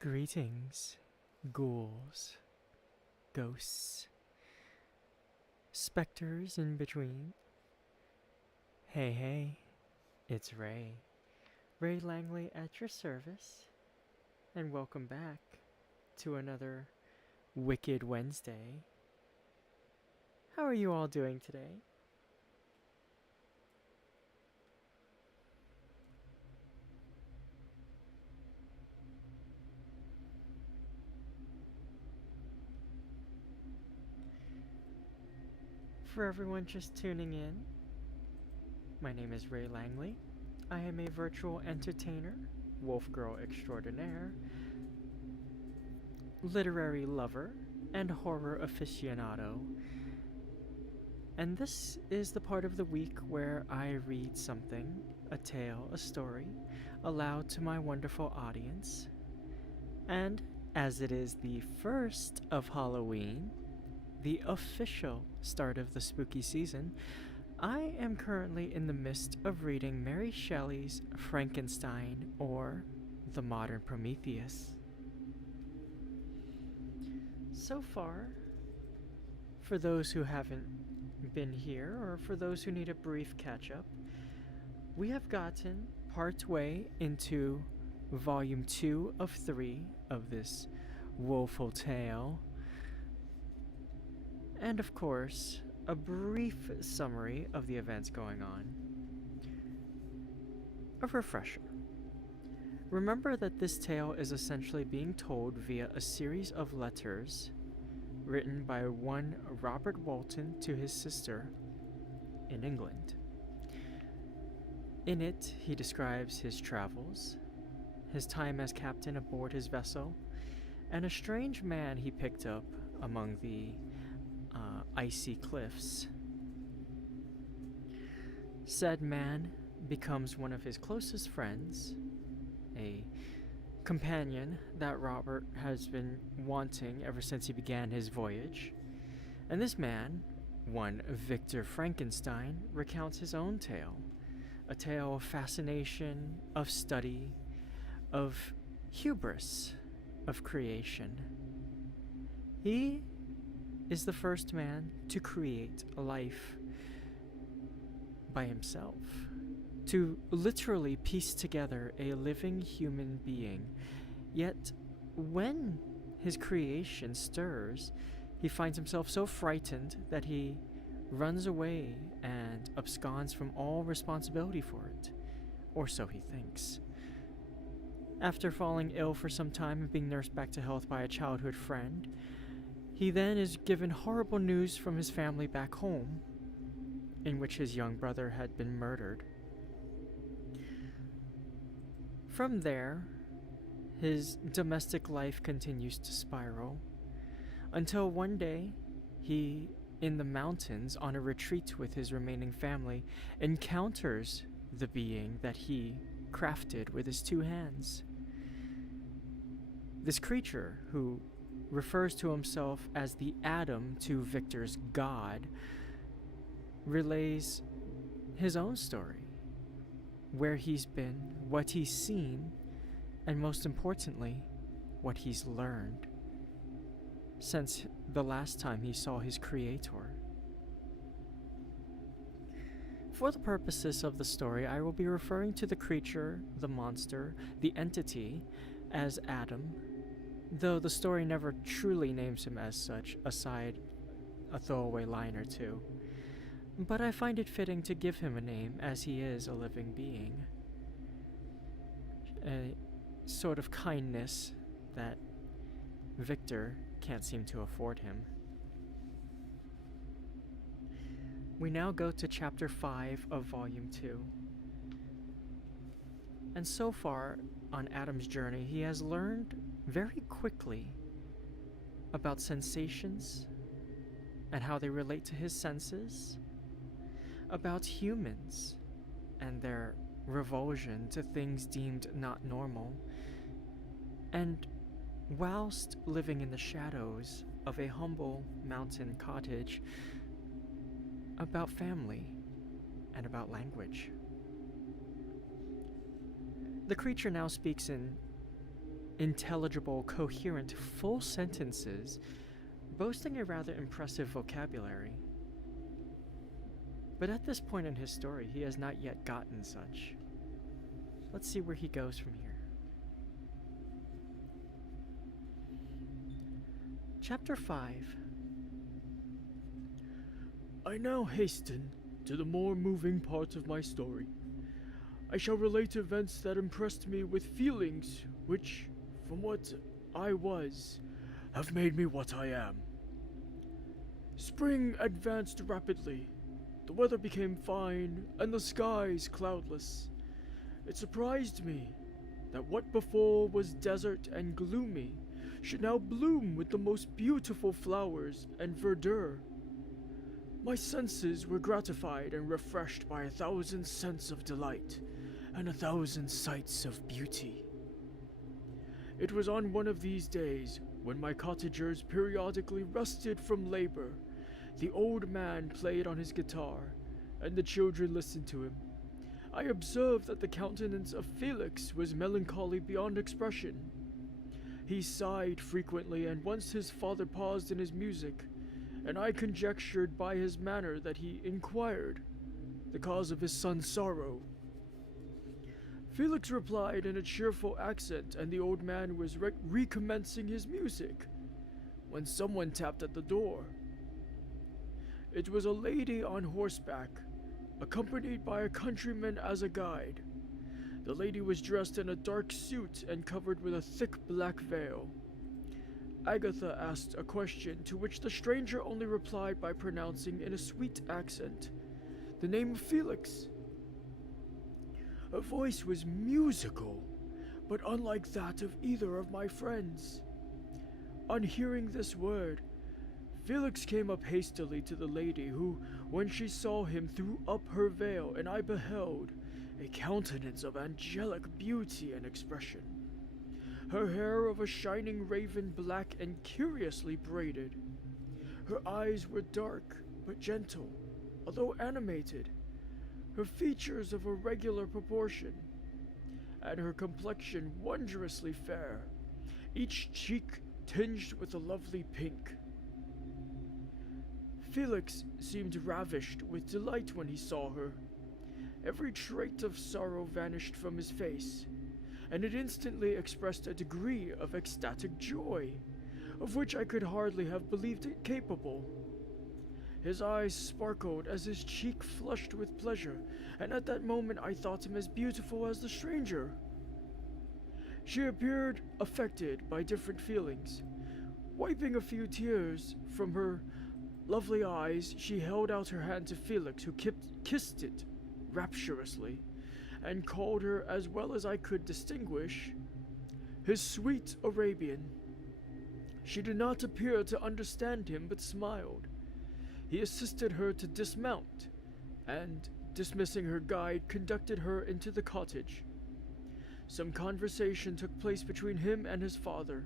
Greetings, ghouls, ghosts, specters in between. Hey, it's Ray Langley at your service, and welcome back to another Wicked Wednesday. How are you all doing today? For everyone just tuning in, my name is Ray Langley. I am a virtual entertainer, wolf girl extraordinaire, literary lover, and horror aficionado. And this is the part of the week where I read something, a tale, a story, aloud to my wonderful audience. And as it is the first of Halloween, the official start of the spooky season, I am currently in the midst of reading Mary Shelley's Frankenstein, or the modern Prometheus. So far, for those who haven't been here, or for those who need a brief catch-up, we have gotten partway into volume 2 of 3 of this woeful tale. And of course, a brief summary of the events going on. A refresher. Remember that this tale is essentially being told via a series of letters written by one Robert Walton to his sister in England. In it, he describes his travels, his time as captain aboard his vessel, and a strange man he picked up among the icy cliffs. Said man becomes one of his closest friends, a companion that Robert has been wanting ever since he began his voyage. And this man, one Victor Frankenstein, recounts his own tale, a tale of fascination, of study, of hubris, of creation. He is the first man to create a life by himself, to literally piece together a living human being. Yet, when his creation stirs, he finds himself so frightened that he runs away and absconds from all responsibility for it, or so he thinks. After falling ill for some time and being nursed back to health by a childhood friend, he then is given horrible news from his family back home, in which his young brother had been murdered. From there, his domestic life continues to spiral, until one day, he, in the mountains on a retreat with his remaining family, encounters the being that he crafted with his two hands. This creature, who refers to himself as the Adam to Victor's God, relays his own story, where he's been, what he's seen, and most importantly, what he's learned since the last time he saw his creator. For the purposes of the story, I will be referring to the creature, the monster, the entity, as Adam, though the story never truly names him as such, aside a throwaway line or two. But I find it fitting to give him a name, as he is a living being. A sort of kindness that Victor can't seem to afford him. We now go to chapter 5 of volume 2. And so far on Adam's journey, he has learned very quickly about sensations and how they relate to his senses, about humans and their revulsion to things deemed not normal, and whilst living in the shadows of a humble mountain cottage, about family and about language. The creature now speaks in intelligible, coherent, full sentences, boasting a rather impressive vocabulary. But at this point in his story, he has not yet gotten such. Let's see where he goes from here. Chapter 5. I now hasten to the more moving part of my story. I shall relate events that impressed me with feelings which, from what I was, have made me what I am. Spring advanced rapidly. The weather became fine, and the skies cloudless. It surprised me that what before was desert and gloomy should now bloom with the most beautiful flowers and verdure. My senses were gratified and refreshed by 1,000 scents of delight and 1,000 sights of beauty. It was on one of these days, when my cottagers periodically rested from labor, the old man played on his guitar, and the children listened to him. I observed that the countenance of Felix was melancholy beyond expression. He sighed frequently, and once his father paused in his music, and I conjectured by his manner that he inquired the cause of his son's sorrow. Felix replied in a cheerful accent, and the old man was recommencing his music, when someone tapped at the door. It was a lady on horseback, accompanied by a countryman as a guide. The lady was dressed in a dark suit and covered with a thick black veil. Agatha asked a question, to which the stranger only replied by pronouncing in a sweet accent the name of Felix. Her voice was musical, but unlike that of either of my friends. On hearing this word, Felix came up hastily to the lady, who, when she saw him threw up her veil, and I beheld a countenance of angelic beauty and expression, her hair of a shining raven black and curiously braided. Her eyes were dark but gentle, although animated, her features of a regular proportion, and her complexion wondrously fair, each cheek tinged with a lovely pink. Felix seemed ravished with delight when he saw her. Every trait of sorrow vanished from his face, and it instantly expressed a degree of ecstatic joy, of which I could hardly have believed it capable. His eyes sparkled as his cheek flushed with pleasure, and at that moment I thought him as beautiful as the stranger. She appeared affected by different feelings. Wiping a few tears from her lovely eyes, she held out her hand to Felix, who kissed it rapturously, and called her, as well as I could distinguish, his sweet Arabian. She did not appear to understand him, but smiled. He assisted her to dismount, and, dismissing her guide, conducted her into the cottage. Some conversation took place between him and his father,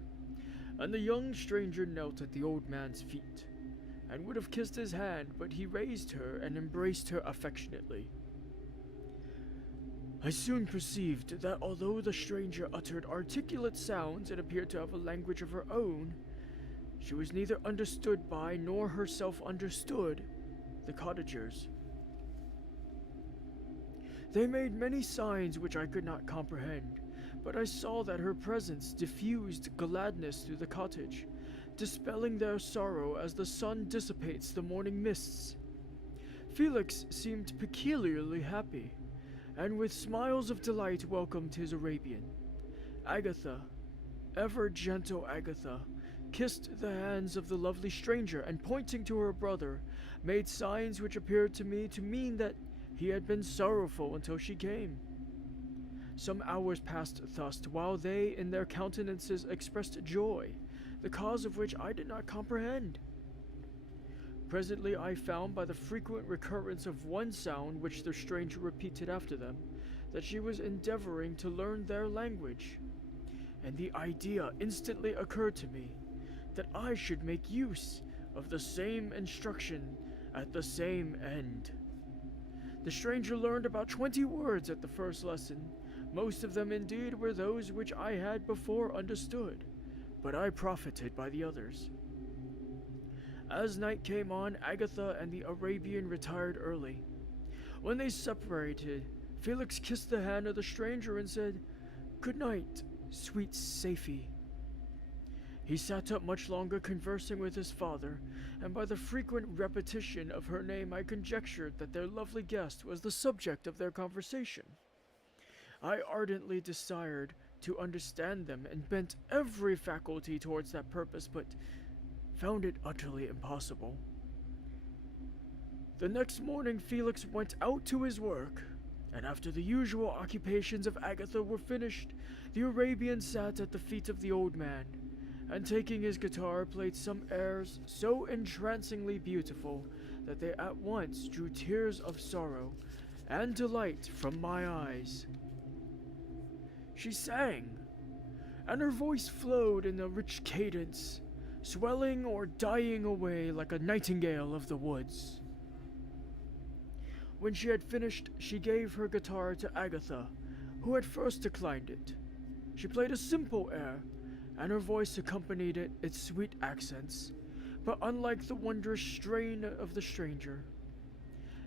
and the young stranger knelt at the old man's feet, and would have kissed his hand, but he raised her and embraced her affectionately. I soon perceived that although the stranger uttered articulate sounds and appeared to have a language of her own, she was neither understood by nor herself understood the cottagers. They made many signs which I could not comprehend, but I saw that her presence diffused gladness through the cottage, dispelling their sorrow as the sun dissipates the morning mists. Felix seemed peculiarly happy, and with smiles of delight welcomed his Arabian. Agatha, ever gentle Agatha, kissed the hands of the lovely stranger, and pointing to her brother, made signs which appeared to me to mean that he had been sorrowful until she came. Some hours passed thus, while they in their countenances expressed joy, the cause of which I did not comprehend. Presently I found by the frequent recurrence of one sound which the stranger repeated after them, that she was endeavoring to learn their language, and the idea instantly occurred to me that I should make use of the same instruction at the same end. The stranger learned about 20 words at the first lesson. Most of them indeed were those which I had before understood, but I profited by the others. As night came on, Agatha and the Arabian retired early. When they separated, Felix kissed the hand of the stranger and said, "Good night, sweet Safie." He sat up much longer conversing with his father, and by the frequent repetition of her name I conjectured that their lovely guest was the subject of their conversation. I ardently desired to understand them, and bent every faculty towards that purpose, but found it utterly impossible. The next morning Felix went out to his work, and after the usual occupations of Agatha were finished, the Arabian sat at the feet of the old man, and taking his guitar played some airs so entrancingly beautiful that they at once drew tears of sorrow and delight from my eyes. She sang, and her voice flowed in a rich cadence, swelling or dying away like a nightingale of the woods. When she had finished, she gave her guitar to Agatha, who at first declined it. She played a simple air, and her voice accompanied its sweet accents, but unlike the wondrous strain of the stranger.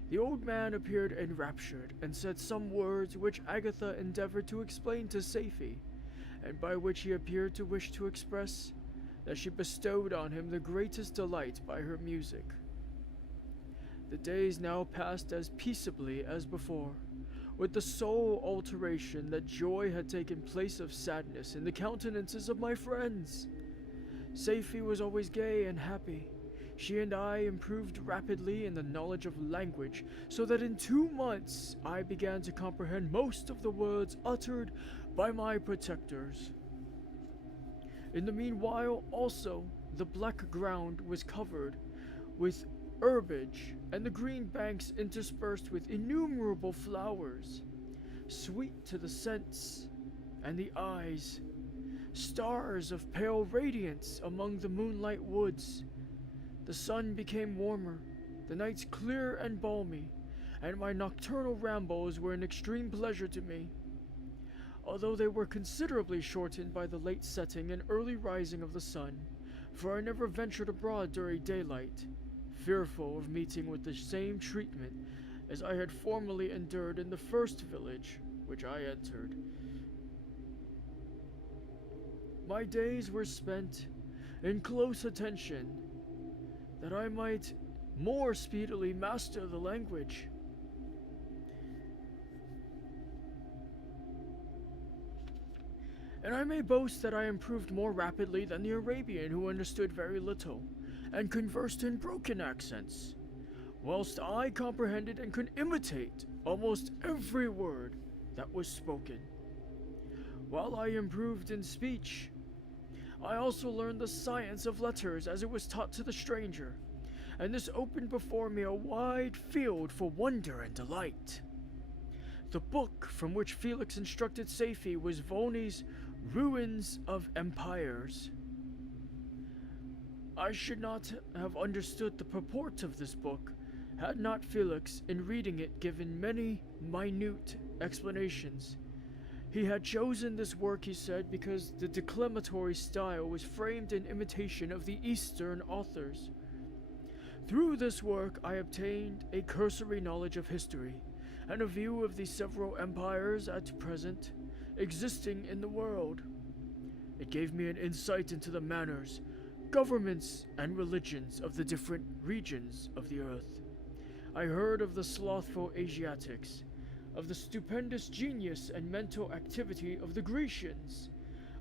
The old man appeared enraptured, and said some words which Agatha endeavored to explain to Safie, and by which he appeared to wish to express that she bestowed on him the greatest delight by her music. The days now passed as peaceably as before, with the sole alteration that joy had taken place of sadness in the countenances of my friends. Safie was always gay and happy. She and I improved rapidly in the knowledge of language, so that in 2 months I began to comprehend most of the words uttered by my protectors. In the meanwhile, also, the black ground was covered with herbage, and the green banks interspersed with innumerable flowers, sweet to the sense and the eyes, stars of pale radiance among the moonlight woods. The sun became warmer, the nights clear and balmy, and my nocturnal rambles were an extreme pleasure to me, although they were considerably shortened by the late setting and early rising of the sun, for I never ventured abroad during daylight, fearful of meeting with the same treatment as I had formerly endured in the first village which I entered. My days were spent in close attention, that I might more speedily master the language. And I may boast that I improved more rapidly than the Arabian, who understood very little, and conversed in broken accents, whilst I comprehended and could imitate almost every word that was spoken. While I improved in speech, I also learned the science of letters as it was taught to the stranger, and this opened before me a wide field for wonder and delight. The book from which Felix instructed Safie was Volney's Ruins of Empires. I should not have understood the purport of this book had not Felix, in reading it, given many minute explanations. He had chosen this work, he said, because the declamatory style was framed in imitation of the Eastern authors. Through this work I obtained a cursory knowledge of history, and a view of the several empires at present existing in the world. It gave me an insight into the manners, governments, and religions of the different regions of the earth. I heard of the slothful Asiatics, of the stupendous genius and mental activity of the Grecians,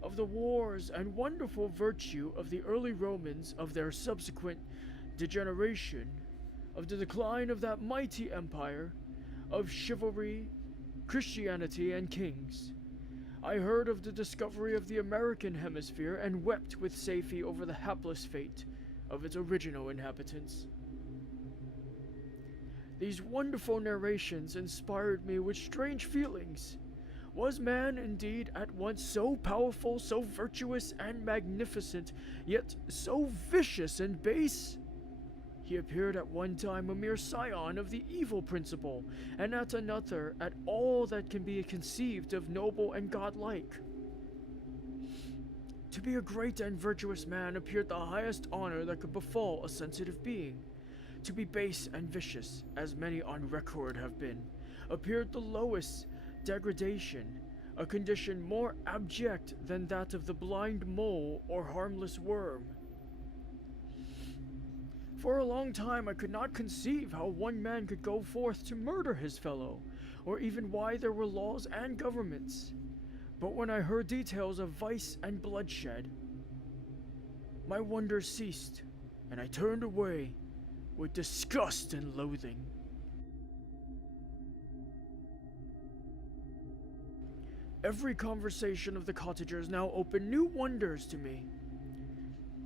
of the wars and wonderful virtue of the early Romans, of their subsequent degeneration, of the decline of that mighty empire, of chivalry, Christianity, and kings. I heard of the discovery of the American hemisphere and wept with Safie over the hapless fate of its original inhabitants. These wonderful narrations inspired me with strange feelings. Was man indeed at once so powerful, so virtuous and magnificent, yet so vicious and base? He appeared at one time a mere scion of the evil principle, and at another at all that can be conceived of noble and godlike. To be a great and virtuous man appeared the highest honor that could befall a sensitive being. To be base and vicious, as many on record have been, appeared the lowest degradation, a condition more abject than that of the blind mole or harmless worm. For a long time I could not conceive how one man could go forth to murder his fellow, or even why there were laws and governments. But when I heard details of vice and bloodshed, my wonder ceased, and I turned away with disgust and loathing. Every conversation of the cottagers now opened new wonders to me.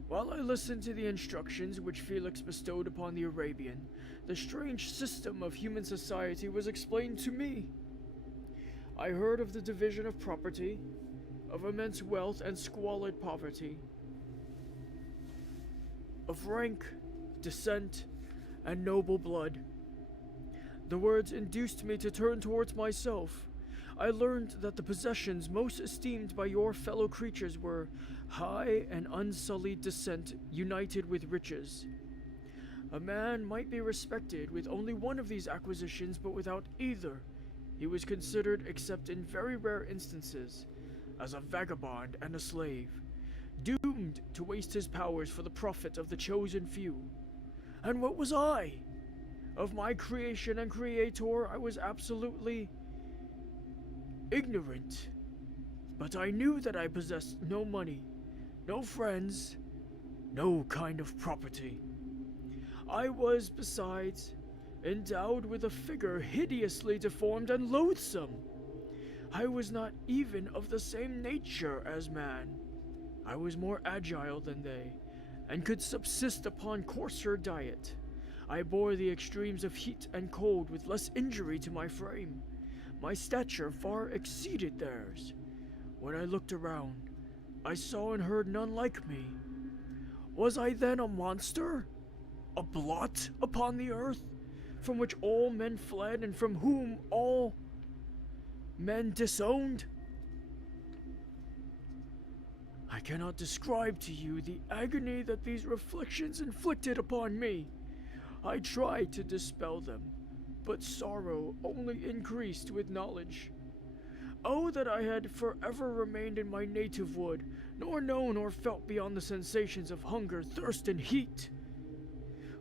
While I listened to the instructions which Felix bestowed upon the Arabian, the strange system of human society was explained to me. I heard of the division of property, of immense wealth and squalid poverty, of rank, descent, and noble blood. The words induced me to turn towards myself. I learned that the possessions most esteemed by your fellow creatures were high and unsullied descent united with riches. A man might be respected with only one of these acquisitions, but without either, he was considered, except in very rare instances, as a vagabond and a slave, doomed to waste his powers for the profit of the chosen few. And what was I? Of my creation and creator I was absolutely ignorant, but I knew that I possessed no money, no friends, no kind of property. I was, besides, endowed with a figure hideously deformed and loathsome. I was not even of the same nature as man. I was more agile than they, and could subsist upon coarser diet. I bore the extremes of heat and cold with less injury to my frame. My stature far exceeded theirs. When I looked around, I saw and heard none like me. Was I then a monster? A blot upon the earth, from which all men fled and from whom all men disowned? I cannot describe to you the agony that these reflections inflicted upon me. I tried to dispel them, but sorrow only increased with knowledge. Oh, that I had forever remained in my native wood, nor known or felt beyond the sensations of hunger, thirst, and heat.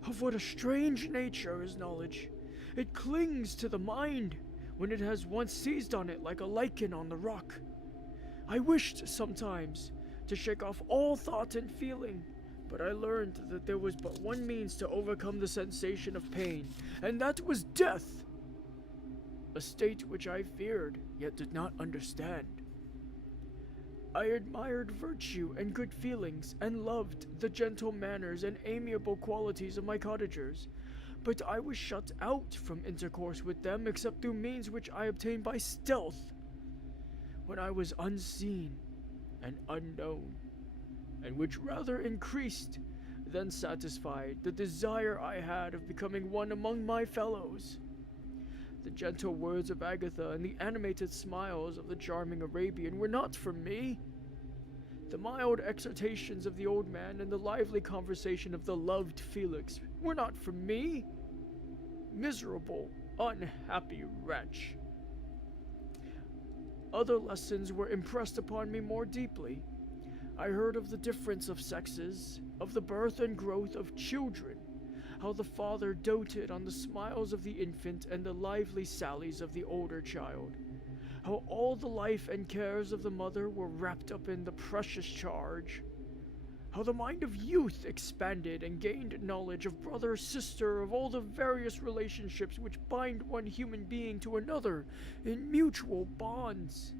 Of what a strange nature is knowledge. It clings to the mind when it has once seized on it like a lichen on the rock. I wished sometimes to shake off all thought and feeling, but I learned that there was but one means to overcome the sensation of pain, and that was death. A state which I feared, yet did not understand. I admired virtue and good feelings, and loved the gentle manners and amiable qualities of my cottagers, but I was shut out from intercourse with them except through means which I obtained by stealth, when I was unseen and unknown, and which rather increased than satisfied the desire I had of becoming one among my fellows. The gentle words of Agatha and the animated smiles of the charming Arabian were not for me. The mild exhortations of the old man and the lively conversation of the loved Felix were not for me. Miserable, unhappy wretch. Other lessons were impressed upon me more deeply. I heard of the difference of sexes, of the birth and growth of children, how the father doted on the smiles of the infant and the lively sallies of the older child, how all the life and cares of the mother were wrapped up in the precious charge, how the mind of youth expanded and gained knowledge of brother, sister, of all the various relationships which bind one human being to another in mutual bonds.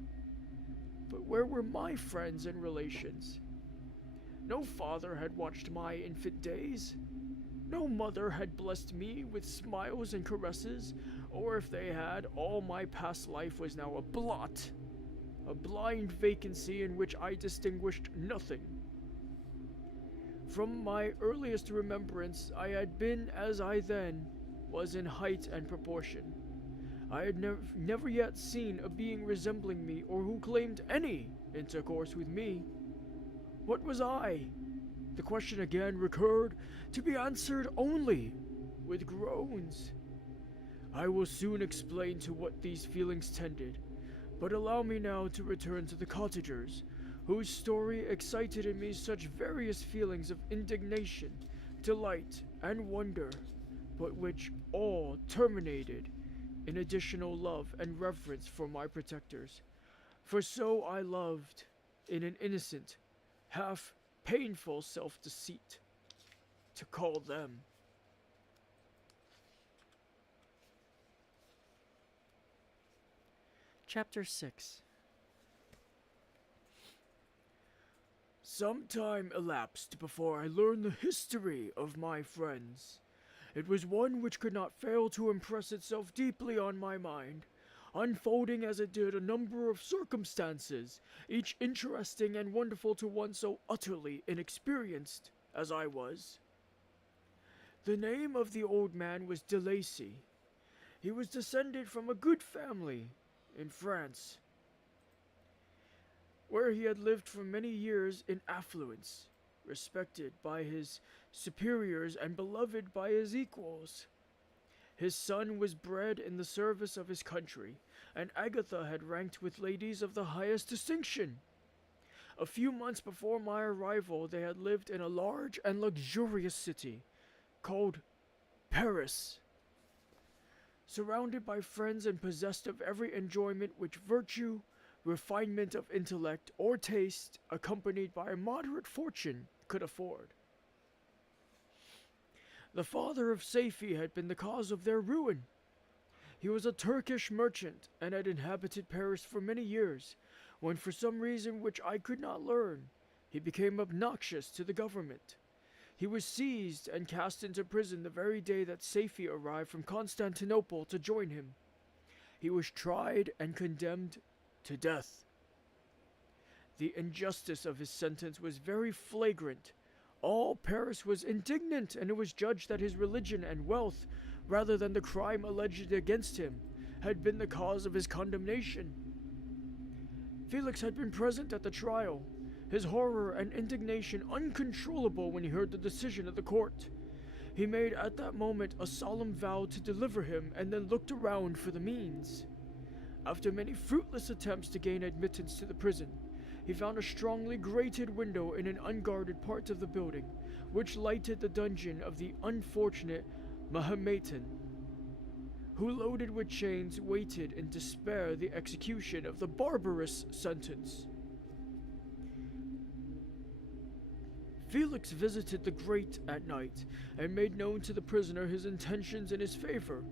But where were my friends and relations? No father had watched my infant days. No mother had blessed me with smiles and caresses, or if they had, all my past life was now a blot, a blind vacancy in which I distinguished nothing. From my earliest remembrance, I had been as I then was in height and proportion. I had never yet seen a being resembling me or who claimed any intercourse with me. What was I? The question again recurred, to be answered only with groans. I will soon explain to what these feelings tended, but allow me now to return to the cottagers, whose story excited in me such various feelings of indignation, delight, and wonder, but which all terminated in additional love and reverence for my protectors. For so I loved, in an innocent, half painful self-deceit, to call them. Chapter 6. Some time elapsed before I learned the history of my friends. It was one which could not fail to impress itself deeply on my mind, unfolding as it did a number of circumstances, each interesting and wonderful to one so utterly inexperienced as I was. The name of the old man was de Lacy. He was descended from a good family in France, where he had lived for many years in affluence, respected by his superiors and beloved by his equals. His son was bred in the service of his country, and Agatha had ranked with ladies of the highest distinction. A few months before my arrival, they had lived in a large and luxurious city called Paris, surrounded by friends and possessed of every enjoyment which virtue, refinement of intellect, or taste, accompanied by a moderate fortune, could afford. The father of Safie had been the cause of their ruin. He was a Turkish merchant and had inhabited Paris for many years, when for some reason which I could not learn, he became obnoxious to the government. He was seized and cast into prison the very day that Safie arrived from Constantinople to join him. He was tried and condemned to death. The injustice of his sentence was very flagrant. All Paris was indignant, and it was judged that his religion and wealth, rather than the crime alleged against him, had been the cause of his condemnation. Felix had been present at the trial, his horror and indignation uncontrollable when he heard the decision of the court. He made at that moment a solemn vow to deliver him, and then looked around for the means. After many fruitless attempts to gain admittance to the prison, he found a strongly grated window in an unguarded part of the building, which lighted the dungeon of the unfortunate Mahometan, who, loaded with chains, waited in despair the execution of the barbarous sentence. Felix visited the grate at night and made known to the prisoner his intentions in his favor.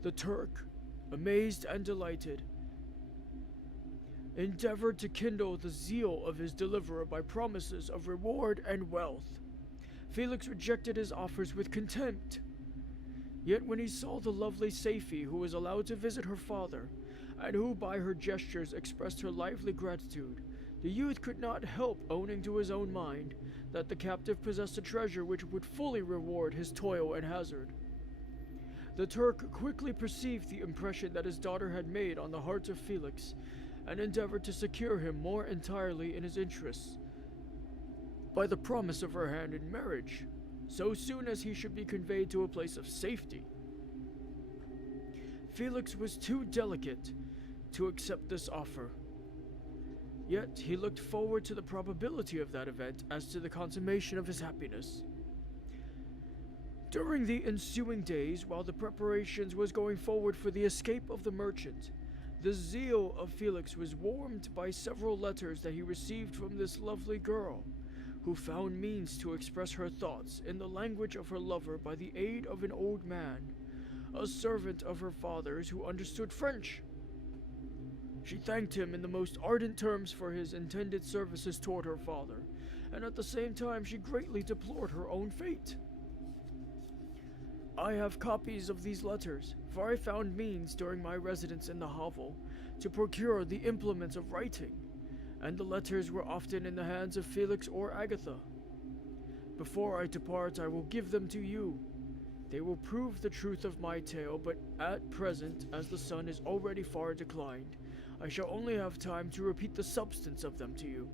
The Turk, amazed and delighted, endeavored to kindle the zeal of his deliverer by promises of reward and wealth. Felix rejected his offers with contempt. Yet when he saw the lovely Safie, who was allowed to visit her father, and who by her gestures expressed her lively gratitude, the youth could not help owning to his own mind that the captive possessed a treasure which would fully reward his toil and hazard. The Turk quickly perceived the impression that his daughter had made on the heart of Felix, and endeavored to secure him more entirely in his interests by the promise of her hand in marriage, so soon as he should be conveyed to a place of safety. Felix was too delicate to accept this offer. Yet he looked forward to the probability of that event as to the consummation of his happiness. During the ensuing days, while the preparations was going forward for the escape of the merchant, the zeal of Felix was warmed by several letters that he received from this lovely girl, who found means to express her thoughts in the language of her lover by the aid of an old man, a servant of her father's who understood French. She thanked him in the most ardent terms for his intended services toward her father, and at the same time she greatly deplored her own fate. I have copies of these letters, for I found means during my residence in the hovel to procure the implements of writing, and the letters were often in the hands of Felix or Agatha. Before I depart, I will give them to you. They will prove the truth of my tale, but at present, as the sun is already far declined, I shall only have time to repeat the substance of them to you.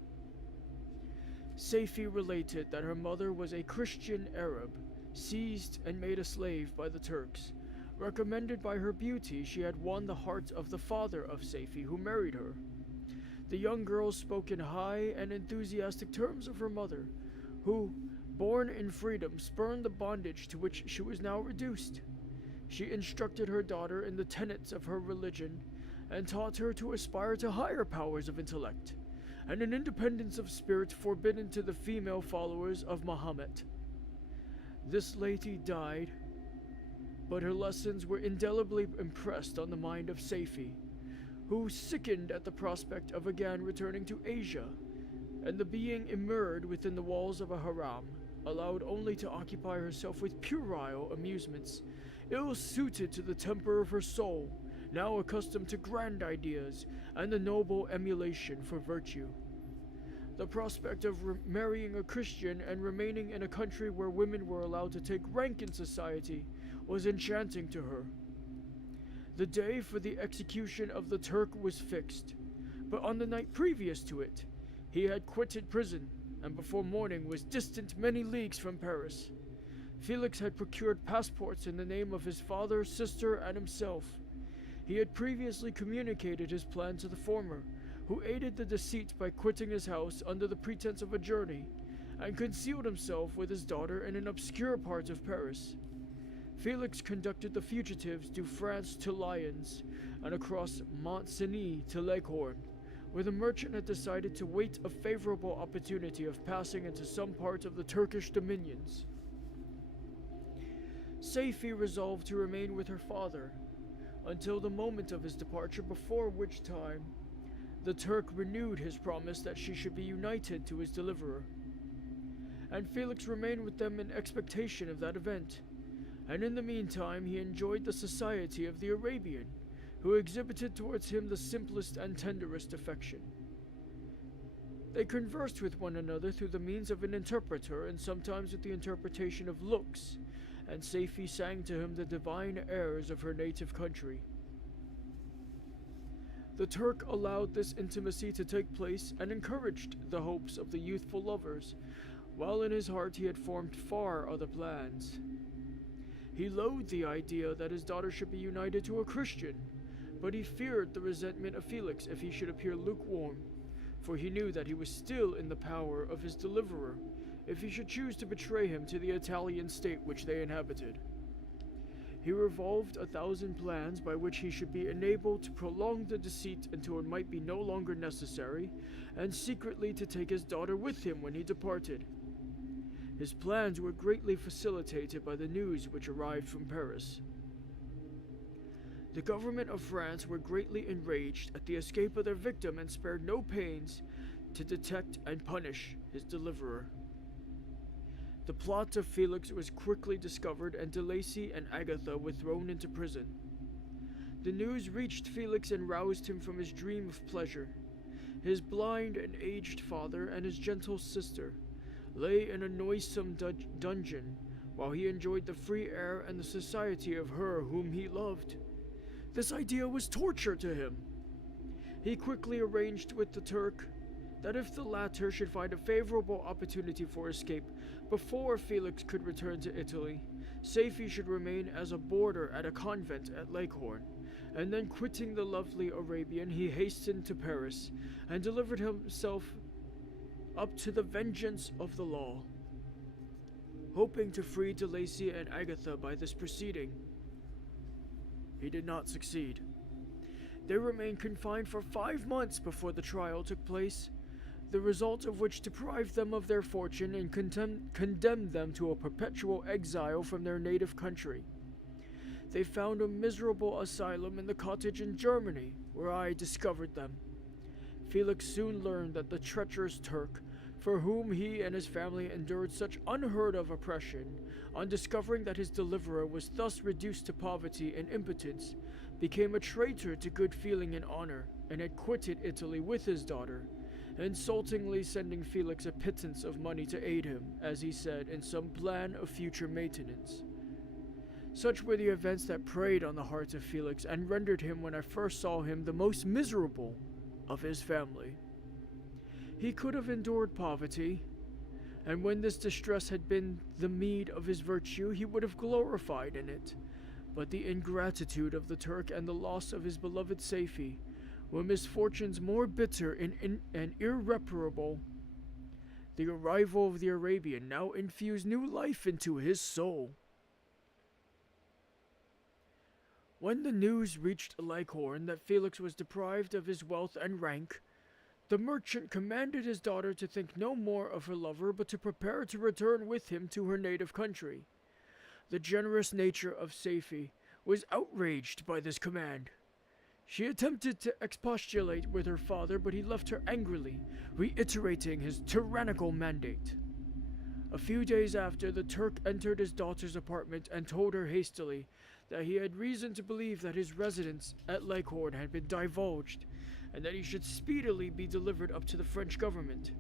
Safie related that her mother was a Christian Arab, seized and made a slave by the Turks. Recommended by her beauty, she had won the heart of the father of Safie, who married her. The young girl spoke in high and enthusiastic terms of her mother, who, born in freedom, spurned the bondage to which she was now reduced. She instructed her daughter in the tenets of her religion, and taught her to aspire to higher powers of intellect, and an independence of spirit forbidden to the female followers of Mahomet. This lady died, but her lessons were indelibly impressed on the mind of Safie, who sickened at the prospect of again returning to Asia, and the being immured within the walls of a haram, allowed only to occupy herself with puerile amusements, ill-suited to the temper of her soul, now accustomed to grand ideas and the noble emulation for virtue. The prospect of marrying a Christian and remaining in a country where women were allowed to take rank in society was enchanting to her. The day for the execution of the Turk was fixed, but on the night previous to it, he had quitted prison, and before morning was distant many leagues from Paris. Felix had procured passports in the name of his father, sister, and himself. He had previously communicated his plan to the former, who aided the deceit by quitting his house under the pretense of a journey, and concealed himself with his daughter in an obscure part of Paris. Felix conducted the fugitives to France to Lyons, and across Mont-Cenis to Leghorn, where the merchant had decided to wait a favorable opportunity of passing into some part of the Turkish dominions. Safie resolved to remain with her father until the moment of his departure, before which time the Turk renewed his promise that she should be united to his deliverer. and Felix remained with them in expectation of that event. And in the meantime he enjoyed the society of the Arabian, who exhibited towards him the simplest and tenderest affection. They conversed with one another through the means of an interpreter, and sometimes with the interpretation of looks, and Safie sang to him the divine airs of her native country. The Turk allowed this intimacy to take place and encouraged the hopes of the youthful lovers, while in his heart he had formed far other plans. He loathed the idea that his daughter should be united to a Christian, but he feared the resentment of Felix if he should appear lukewarm, for he knew that he was still in the power of his deliverer if he should choose to betray him to the Italian state which they inhabited. He revolved 1,000 plans by which he should be enabled to prolong the deceit until it might be no longer necessary, and secretly to take his daughter with him when he departed. His plans were greatly facilitated by the news which arrived from Paris. The government of France were greatly enraged at the escape of their victim and spared no pains to detect and punish his deliverer. The plot of Felix was quickly discovered, and De Lacy and Agatha were thrown into prison. The news reached Felix and roused him from his dream of pleasure. His blind and aged father and his gentle sister lay in a noisome dungeon, while he enjoyed the free air and the society of her whom he loved. This idea was torture to him. He quickly arranged with the Turk that if the latter should find a favorable opportunity for escape before Felix could return to Italy, Safie should remain as a boarder at a convent at Leghorn, and then quitting the lovely Arabian, he hastened to Paris and delivered himself up to the vengeance of the law, hoping to free De Lacy and Agatha by this proceeding. He did not succeed. They remained confined for 5 months before the trial took place, the result of which deprived them of their fortune and condemned them to a perpetual exile from their native country. They found a miserable asylum in the cottage in Germany, where I discovered them. Felix soon learned that the treacherous Turk, for whom he and his family endured such unheard-of oppression, on discovering that his deliverer was thus reduced to poverty and impotence, became a traitor to good feeling and honor, and had quitted Italy with his daughter, insultingly sending Felix a pittance of money to aid him, as he said, in some plan of future maintenance. Such were the events that preyed on the heart of Felix, and rendered him, when I first saw him, the most miserable of his family. He could have endured poverty, and when this distress had been the meed of his virtue, he would have glorified in it. But the ingratitude of the Turk and the loss of his beloved Safie were misfortunes more bitter and irreparable. The arrival of the Arabian now infused new life into his soul. When the news reached Leghorn that Felix was deprived of his wealth and rank, the merchant commanded his daughter to think no more of her lover, but to prepare to return with him to her native country. The generous nature of Safie was outraged by this command. She attempted to expostulate with her father, but he left her angrily, reiterating his tyrannical mandate. A few days after, the Turk entered his daughter's apartment and told her hastily that he had reason to believe that his residence at Leghorn had been divulged, and that he should speedily be delivered up to the French government.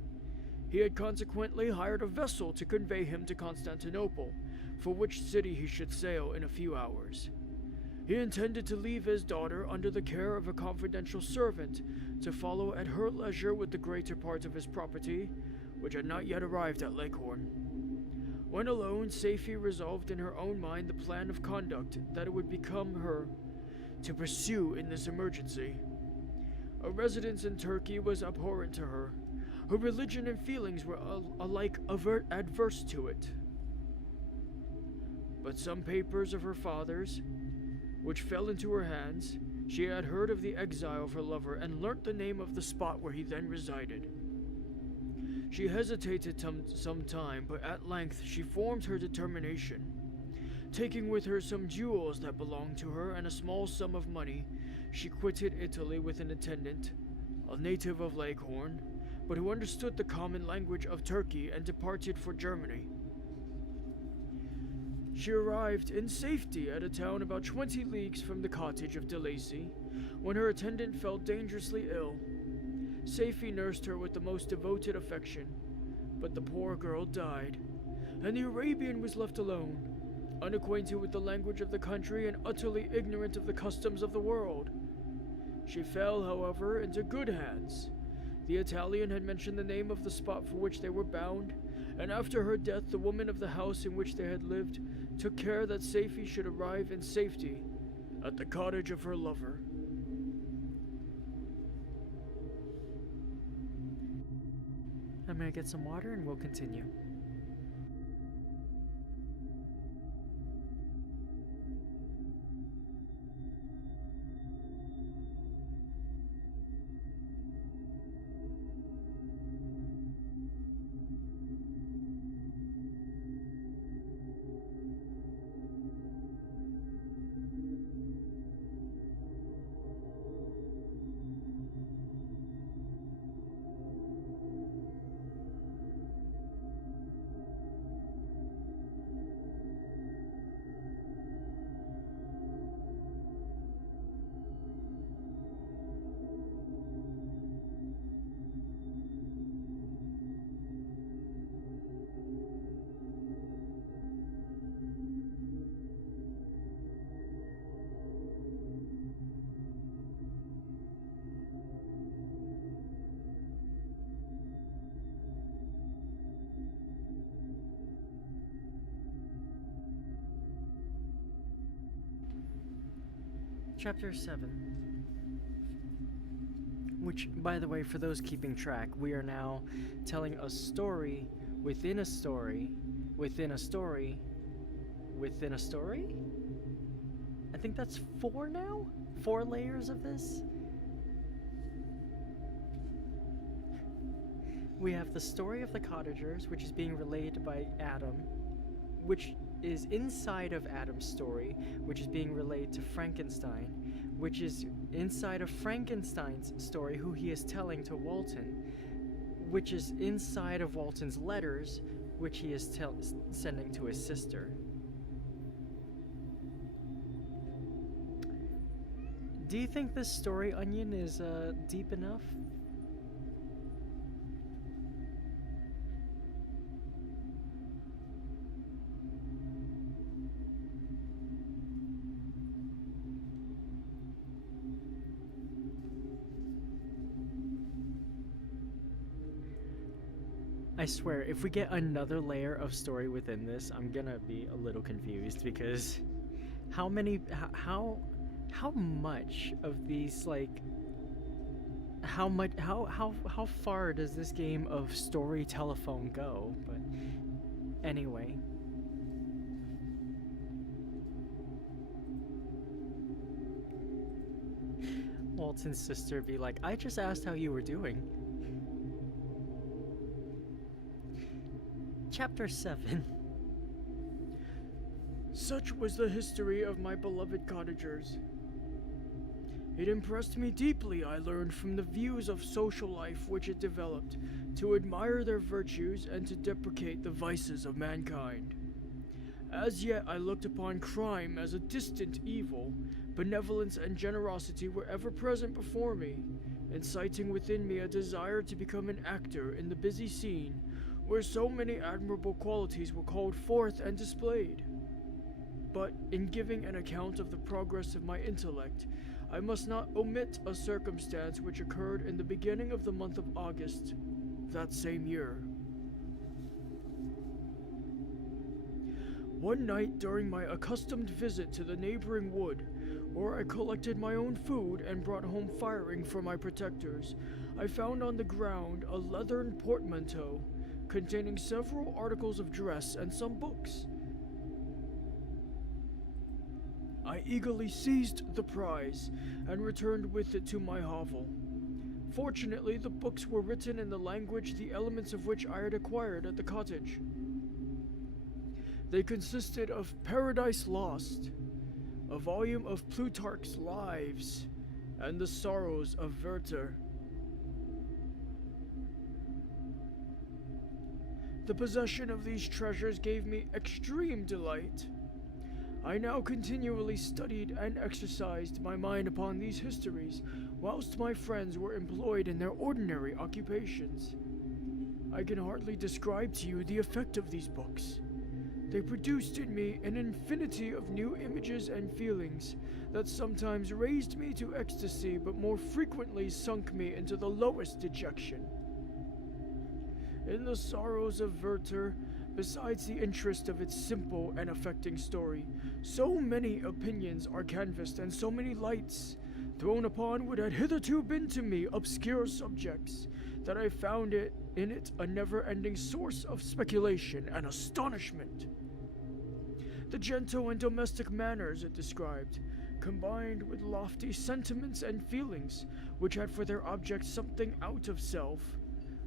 He had consequently hired a vessel to convey him to Constantinople, for which city he should sail in a few hours. He intended to leave his daughter under the care of a confidential servant, to follow at her leisure with the greater part of his property, which had not yet arrived at Leghorn. When alone, Safie resolved in her own mind the plan of conduct that it would become her to pursue in this emergency. A residence in Turkey was abhorrent to her. Her religion and feelings were alike adverse to it. But some papers of her father's, which fell into her hands, she had heard of the exile of her lover and learnt the name of the spot where he then resided. She hesitated some time, but at length she formed her determination. Taking with her some jewels that belonged to her and a small sum of money, she quitted Italy with an attendant, a native of Leghorn, but who understood the common language of Turkey and departed for Germany. She arrived in safety at a town about 20 leagues from the cottage of de Lacy when her attendant fell dangerously ill. Safie nursed her with the most devoted affection, but the poor girl died, and the Arabian was left alone, unacquainted with the language of the country and utterly ignorant of the customs of the world. She fell, however, into good hands. The Italian had mentioned the name of the spot for which they were bound, and after her death the woman of the house in which they had lived took care that Safie should arrive in safety at the cottage of her lover. I'm gonna get some water and we'll continue. Chapter 7. Which, by the way, for those keeping track, we are now telling a story within a story within a story within a story? I think that's 4 now? 4 layers of this? We have the story of the cottagers, which is being relayed by Adam, which is inside of Adam's story, which is being relayed to Frankenstein, which is inside of Frankenstein's story, who he is telling to Walton, which is inside of Walton's letters, which he is sending to his sister. Do you think this story onion is deep enough? I swear, if we get another layer of story within this, I'm gonna be a little confused, because how much of these, like, how far does this game of story telephone go? But anyway. Walton's sister be like, I just asked how you were doing. Chapter 7. Such was the history of my beloved cottagers. It impressed me deeply, I learned from the views of social life which it developed, to admire their virtues and to deprecate the vices of mankind. As yet I looked upon crime as a distant evil. Benevolence and generosity were ever present before me, inciting within me a desire to become an actor in the busy scene where so many admirable qualities were called forth and displayed. But in giving an account of the progress of my intellect, I must not omit a circumstance which occurred in the beginning of the month of August, that same year. One night during my accustomed visit to the neighboring wood, where I collected my own food and brought home firing for my protectors, I found on the ground a leathern portmanteau containing several articles of dress and some books. I eagerly seized the prize and returned with it to my hovel. Fortunately, the books were written in the language the elements of which I had acquired at the cottage. They consisted of Paradise Lost, a volume of Plutarch's Lives, and the Sorrows of Werther. The possession of these treasures gave me extreme delight. I now continually studied and exercised my mind upon these histories, whilst my friends were employed in their ordinary occupations. I can hardly describe to you the effect of these books. They produced in me an infinity of new images and feelings that sometimes raised me to ecstasy but more frequently sunk me into the lowest dejection. In the Sorrows of Werther, besides the interest of its simple and affecting story, so many opinions are canvassed and so many lights thrown upon what had hitherto been to me obscure subjects, that I found in it a never-ending source of speculation and astonishment. The gentle and domestic manners it described, combined with lofty sentiments and feelings which had for their object something out of self,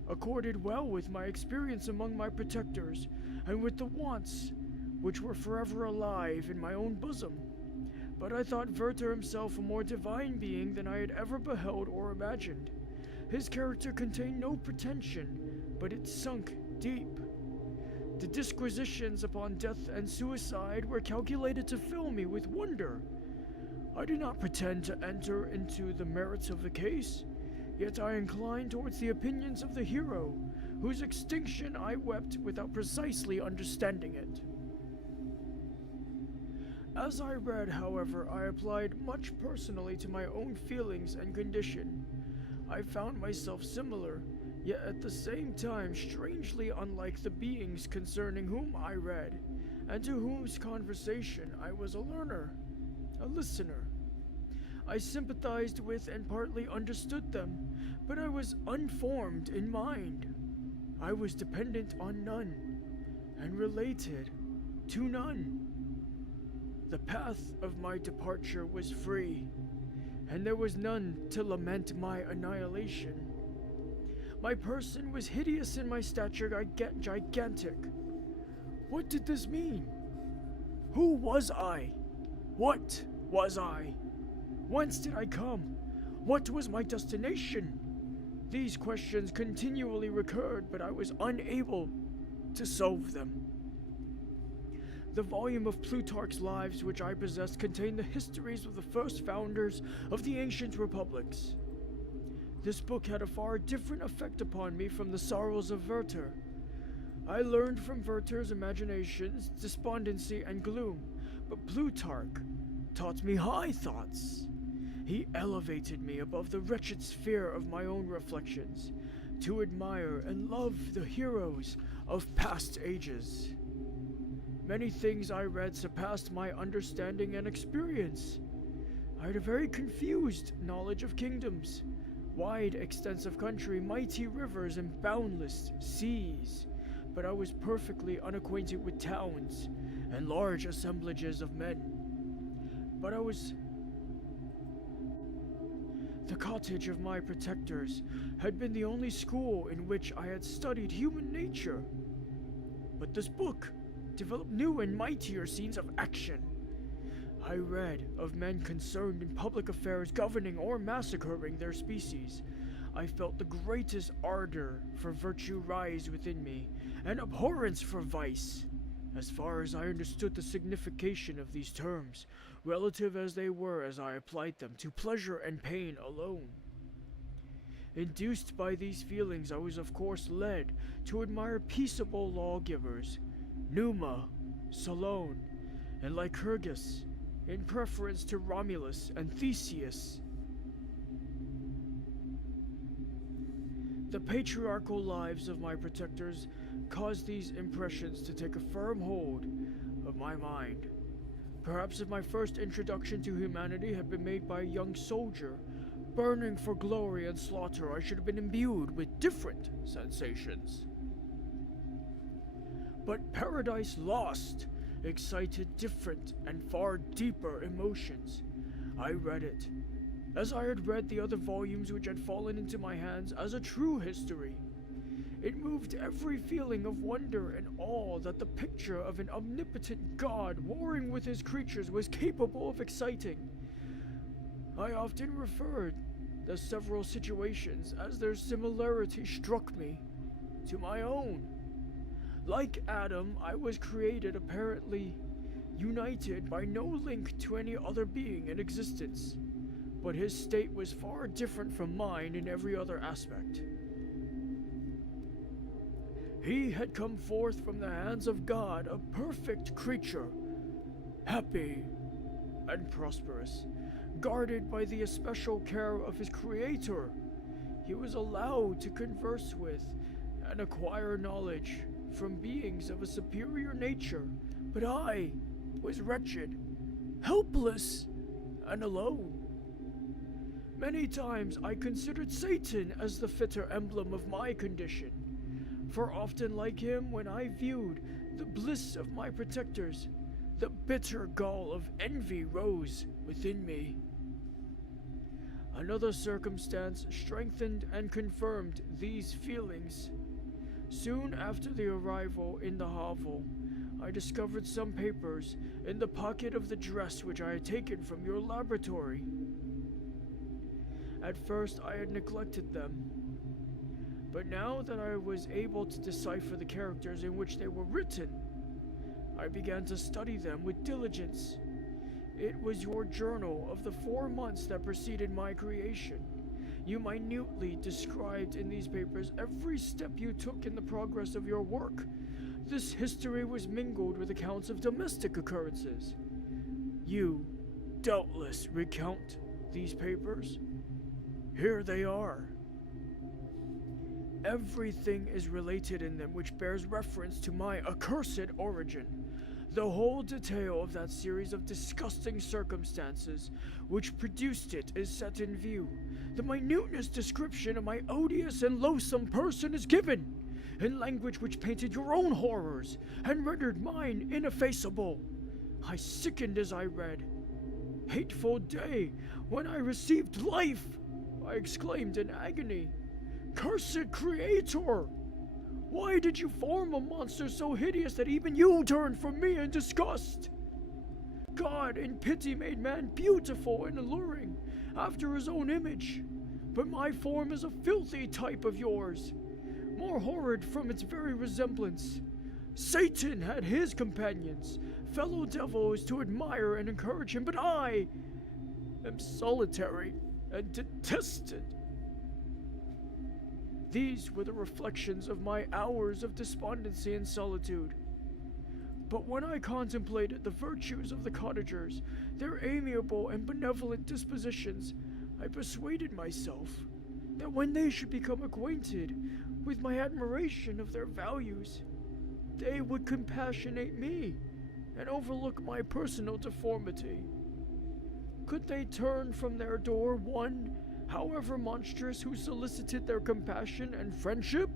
accorded well with my experience among my protectors, and with the wants which were forever alive in my own bosom. But I thought Werther himself a more divine being than I had ever beheld or imagined. His character contained no pretension, but it sunk deep. The disquisitions upon death and suicide were calculated to fill me with wonder. I do not pretend to enter into the merits of the case, yet I incline towards the opinions of the hero, whose extinction I wept without precisely understanding it. As I read, however, I applied much personally to my own feelings and condition. I found myself similar, yet at the same time strangely unlike the beings concerning whom I read, and to whose conversation I was a learner, a listener. I sympathized with and partly understood them, but I was unformed in mind. I was dependent on none, and related to none. The path of my departure was free, and there was none to lament my annihilation. My person was hideous and my stature gigantic. What did this mean? Who was I? What was I? Whence did I come? What was my destination? These questions continually recurred, but I was unable to solve them. The volume of Plutarch's Lives which I possessed contained the histories of the first founders of the ancient republics. This book had a far different effect upon me from the Sorrows of Werther. I learned from Werther's imaginations, despondency, and gloom, but Plutarch taught me high thoughts. He elevated me above the wretched sphere of my own reflections, to admire and love the heroes of past ages. Many things I read surpassed my understanding and experience. I had a very confused knowledge of kingdoms, wide extents of country, mighty rivers, and boundless seas, but I was perfectly unacquainted with towns and large assemblages of men. The cottage of my protectors had been the only school in which I had studied human nature. But this book developed new and mightier scenes of action. I read of men concerned in public affairs governing or massacring their species. I felt the greatest ardor for virtue rise within me, and abhorrence for vice, as far as I understood the signification of these terms, relative as they were as I applied them to pleasure and pain alone. Induced by these feelings, I was of course led to admire peaceable lawgivers, Numa, Solon, and Lycurgus, in preference to Romulus and Theseus. The patriarchal lives of my protectors caused these impressions to take a firm hold of my mind. Perhaps if my first introduction to humanity had been made by a young soldier, burning for glory and slaughter, I should have been imbued with different sensations. But Paradise Lost excited different and far deeper emotions. I read it, as I had read the other volumes which had fallen into my hands, as a true history. It moved every feeling of wonder and awe that the picture of an omnipotent God warring with his creatures was capable of exciting. I often referred the several situations, as their similarity struck me, to my own. Like Adam, I was created apparently united by no link to any other being in existence, but his state was far different from mine in every other aspect. He had come forth from the hands of God, a perfect creature, happy and prosperous, guarded by the especial care of his Creator. He was allowed to converse with and acquire knowledge from beings of a superior nature, but I was wretched, helpless, and alone. Many times I considered Satan as the fitter emblem of my condition, for often like him, when I viewed the bliss of my protectors, the bitter gall of envy rose within me. Another circumstance strengthened and confirmed these feelings. Soon after the arrival in the hovel, I discovered some papers in the pocket of the dress which I had taken from your laboratory. At first I had neglected them, but now that I was able to decipher the characters in which they were written, I began to study them with diligence. It was your journal of the 4 months that preceded my creation. You minutely described in these papers every step you took in the progress of your work. This history was mingled with accounts of domestic occurrences. You doubtless recount these papers. Here they are. Everything is related in them which bears reference to my accursed origin. The whole detail of that series of disgusting circumstances which produced it is set in view. The minuteness description of my odious and loathsome person is given, in language which painted your own horrors and rendered mine ineffaceable. I sickened as I read. Hateful day, when I received life! I exclaimed in agony. Cursed Creator! Why did you form a monster so hideous that even you turned from me in disgust? God in pity made man beautiful and alluring, after his own image, but my form is a filthy type of yours, more horrid from its very resemblance. Satan had his companions, fellow devils, to admire and encourage him, but I am solitary and detested. These were the reflections of my hours of despondency and solitude. But when I contemplated the virtues of the cottagers, their amiable and benevolent dispositions, I persuaded myself that when they should become acquainted with my admiration of their values, they would compassionate me and overlook my personal deformity. Could they turn from their door one, however monstrous, who solicited their compassion and friendship?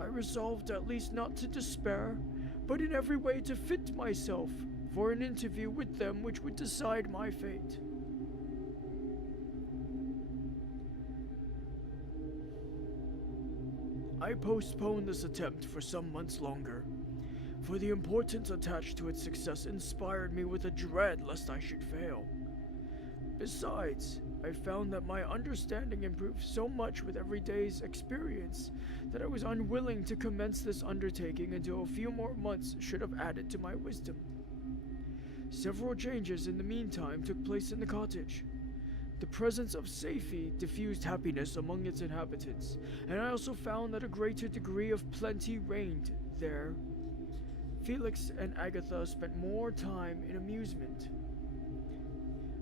I resolved at least not to despair, but in every way to fit myself for an interview with them which would decide my fate. I postponed this attempt for some months longer, for the importance attached to its success inspired me with a dread lest I should fail. Besides, I found that my understanding improved so much with every day's experience that I was unwilling to commence this undertaking until a few more months should have added to my wisdom. Several changes in the meantime took place in the cottage. The presence of Safety diffused happiness among its inhabitants, and I also found that a greater degree of plenty reigned there. Felix and Agatha spent more time in amusement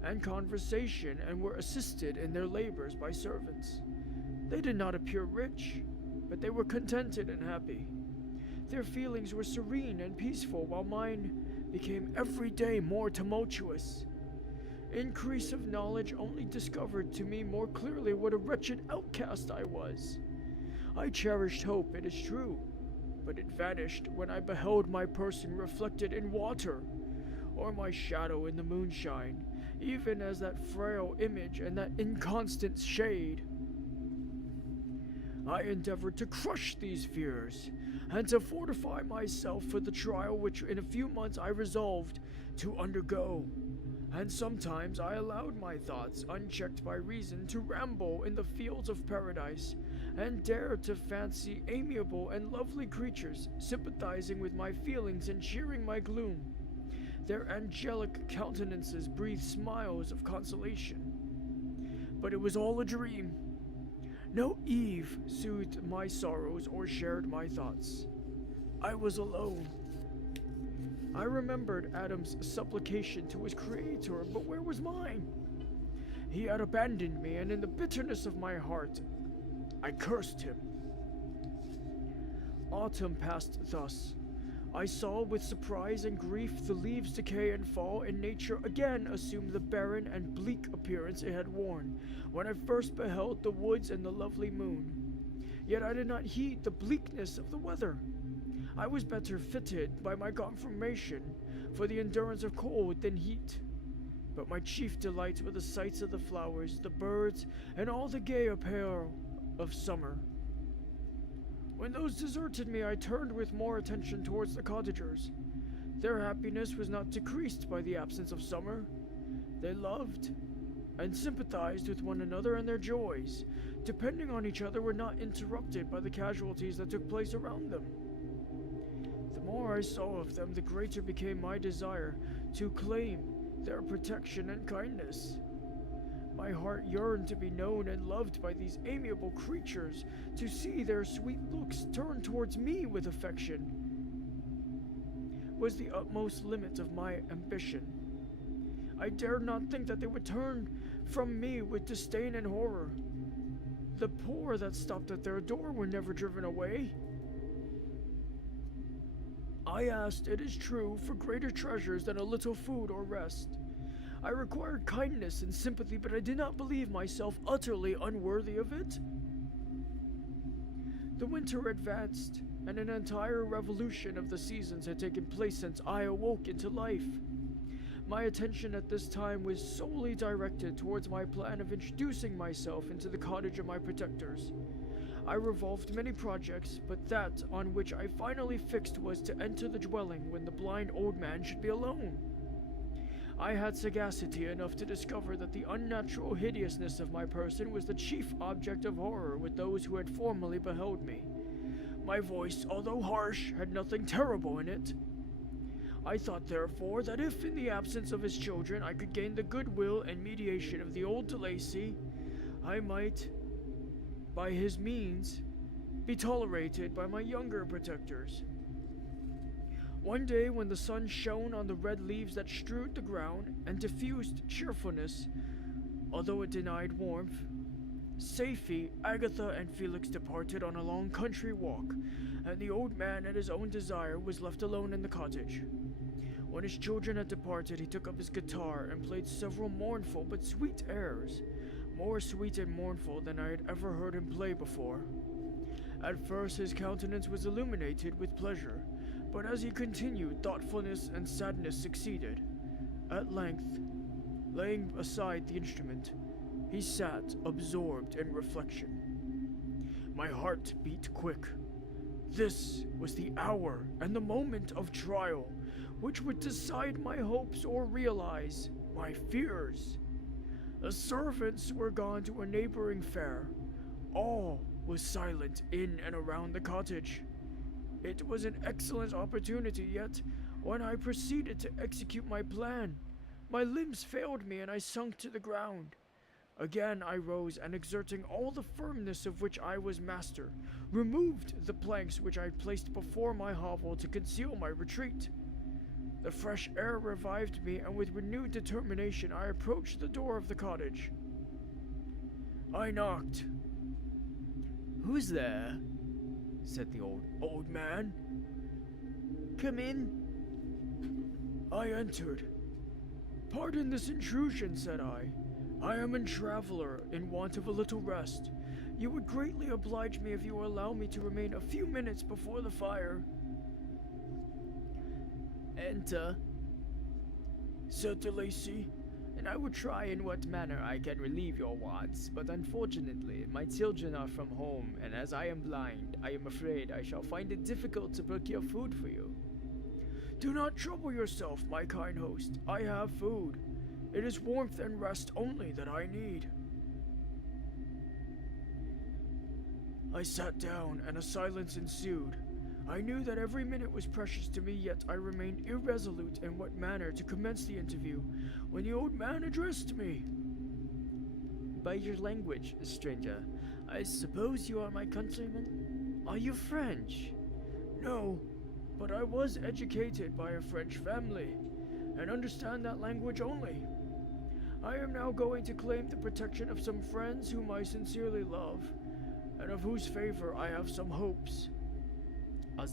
and conversation, and were assisted in their labors by servants. They did not appear rich, but they were contented and happy. Their feelings were serene and peaceful, while mine became every day more tumultuous. Increase of knowledge only discovered to me more clearly what a wretched outcast I was. I cherished hope, it is true, but it vanished when I beheld my person reflected in water, or my shadow in the moonshine, even as that frail image and that inconstant shade. I endeavored to crush these fears, and to fortify myself for the trial which in a few months I resolved to undergo. And sometimes I allowed my thoughts, unchecked by reason, to ramble in the fields of paradise, and dared to fancy amiable and lovely creatures sympathizing with my feelings and cheering my gloom. Their angelic countenances breathed smiles of consolation. But it was all a dream. No Eve soothed my sorrows or shared my thoughts. I was alone. I remembered Adam's supplication to his creator, but where was mine? He had abandoned me, and in the bitterness of my heart, I cursed him. Autumn passed thus. I saw with surprise and grief the leaves decay and fall, and nature again assumed the barren and bleak appearance it had worn when I first beheld the woods and the lovely moon. Yet I did not heed the bleakness of the weather. I was better fitted by my conformation for the endurance of cold than heat. But my chief delights were the sights of the flowers, the birds, and all the gay apparel of summer. When those deserted me, I turned with more attention towards the cottagers. Their happiness was not decreased by the absence of summer. They loved and sympathized with one another, and their joys, depending on each other, were not interrupted by the casualties that took place around them. The more I saw of them, the greater became my desire to claim their protection and kindness. My heart yearned to be known and loved by these amiable creatures, to see their sweet looks turned towards me with affection was the utmost limit of my ambition. I dared not think that they would turn from me with disdain and horror. The poor that stopped at their door were never driven away. I asked, it is true, for greater treasures than a little food or rest. I required kindness and sympathy, but I did not believe myself utterly unworthy of it. The winter advanced, and an entire revolution of the seasons had taken place since I awoke into life. My attention at this time was solely directed towards my plan of introducing myself into the cottage of my protectors. I revolved many projects, but that on which I finally fixed was to enter the dwelling when the blind old man should be alone. I had sagacity enough to discover that the unnatural hideousness of my person was the chief object of horror with those who had formerly beheld me. My voice, although harsh, had nothing terrible in it. I thought, therefore, that if in the absence of his children I could gain the goodwill and mediation of the old de Lacy, I might, by his means, be tolerated by my younger protectors. One day, when the sun shone on the red leaves that strewed the ground and diffused cheerfulness, although it denied warmth, Safie, Agatha, and Felix departed on a long country walk, and the old man, at his own desire, was left alone in the cottage. When his children had departed, he took up his guitar and played several mournful but sweet airs, more sweet and mournful than I had ever heard him play before. At first his countenance was illuminated with pleasure, but as he continued, thoughtfulness and sadness succeeded. At length, laying aside the instrument, he sat absorbed in reflection. My heart beat quick. This was the hour and the moment of trial, which would decide my hopes or realize my fears. The servants were gone to a neighboring fair. All was silent in and around the cottage. It was an excellent opportunity, yet when I proceeded to execute my plan, my limbs failed me and I sunk to the ground. Again I rose, and exerting all the firmness of which I was master, removed the planks which I placed before my hovel to conceal my retreat. The fresh air revived me, and with renewed determination I approached the door of the cottage. I knocked. "Who's there?" said the old man. "Come in." I entered. "Pardon this intrusion," said I. "I am a traveler in want of a little rest. You would greatly oblige me if you will allow me to remain a few minutes before the fire." "Enter," said de Lacy, "and I will try in what manner I can relieve your wants, but unfortunately my children are from home, and as I am blind, I am afraid I shall find it difficult to procure food for you." "Do not trouble yourself, my kind host. I have food. It is warmth and rest only that I need." I sat down, and a silence ensued. I knew that every minute was precious to me, yet I remained irresolute in what manner to commence the interview, when the old man addressed me. By your language, stranger, I suppose you are my countryman? Are you French? No, but I was educated by a French family, and understand that language only. I am now going to claim the protection of some friends whom I sincerely love, and of whose favor I have some hopes. Are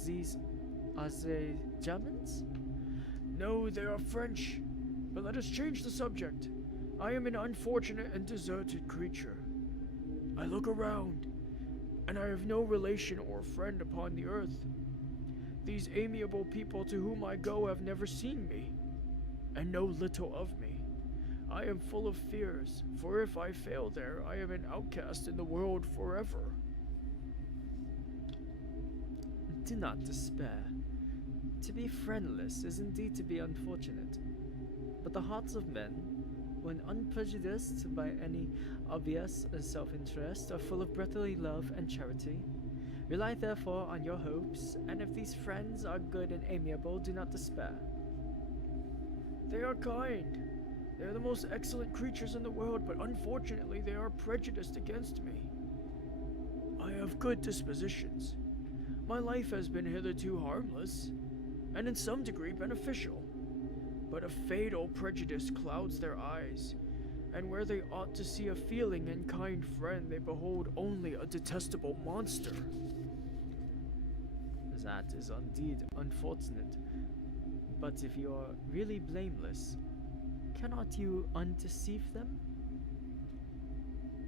they Germans? No, they are French. But let us change the subject. I am an unfortunate and deserted creature. I look around, and I have no relation or friend upon the earth. These amiable people to whom I go have never seen me, and know little of me. I am full of fears, for if I fail there, I am an outcast in the world forever. Do not despair. To be friendless is indeed to be unfortunate. But the hearts of men, when unprejudiced by any obvious self-interest, are full of brotherly love and charity. Rely therefore on your hopes, and if these friends are good and amiable, do not despair. They are kind. They are the most excellent creatures in the world, but unfortunately they are prejudiced against me. I have good dispositions. My life has been hitherto harmless, and in some degree beneficial. But a fatal prejudice clouds their eyes, and where they ought to see a feeling and kind friend, they behold only a detestable monster. That is indeed unfortunate. But if you are really blameless, cannot you undeceive them?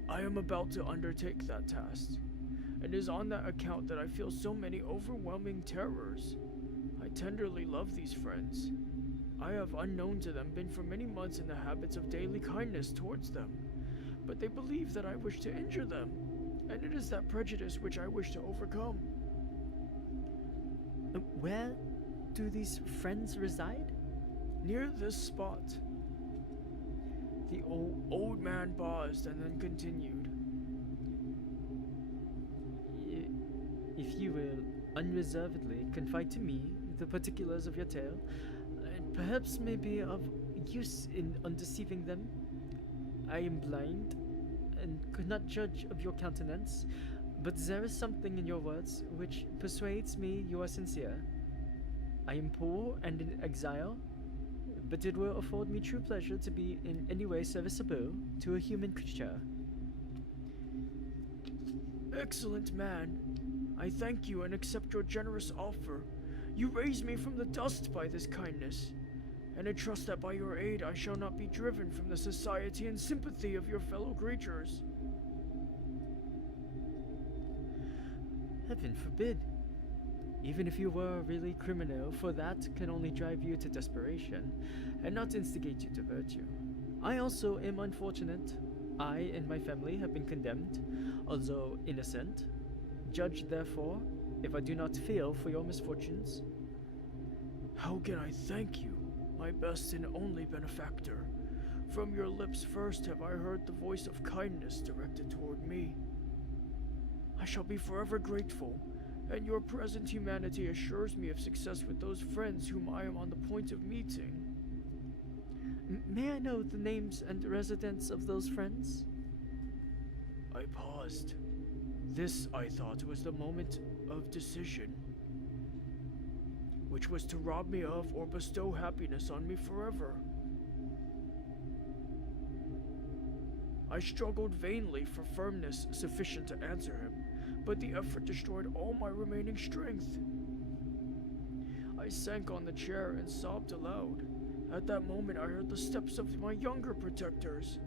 I am about to undertake that task. It is on that account that I feel so many overwhelming terrors. I tenderly love these friends. I have, unknown to them, been for many months in the habits of daily kindness towards them, but they believe that I wish to injure them, and it is that prejudice which I wish to overcome. Where do these friends reside? Near this spot. The old man paused and then continued. If you will unreservedly confide to me the particulars of your tale, it perhaps may be of use in undeceiving them. I am blind and could not judge of your countenance, but there is something in your words which persuades me you are sincere. I am poor and in exile, but it will afford me true pleasure to be in any way serviceable to a human creature. Excellent man. I thank you and accept your generous offer. You raise me from the dust by this kindness, and I trust that by your aid I shall not be driven from the society and sympathy of your fellow creatures. Heaven forbid. Even if you were really criminal, for that can only drive you to desperation, and not instigate you to virtue. I also am unfortunate. I and my family have been condemned, although innocent. Judge, therefore, if I do not feel for your misfortunes. How can I thank you, my best and only benefactor? From your lips first have I heard the voice of kindness directed toward me. I shall be forever grateful, and your present humanity assures me of success with those friends whom I am on the point of meeting. May I know the names and residence of those friends? I paused. This, I thought, was the moment of decision, which was to rob me of or bestow happiness on me forever. I struggled vainly for firmness sufficient to answer him, but the effort destroyed all my remaining strength. I sank on the chair and sobbed aloud. At that moment I heard the steps of my younger protectors.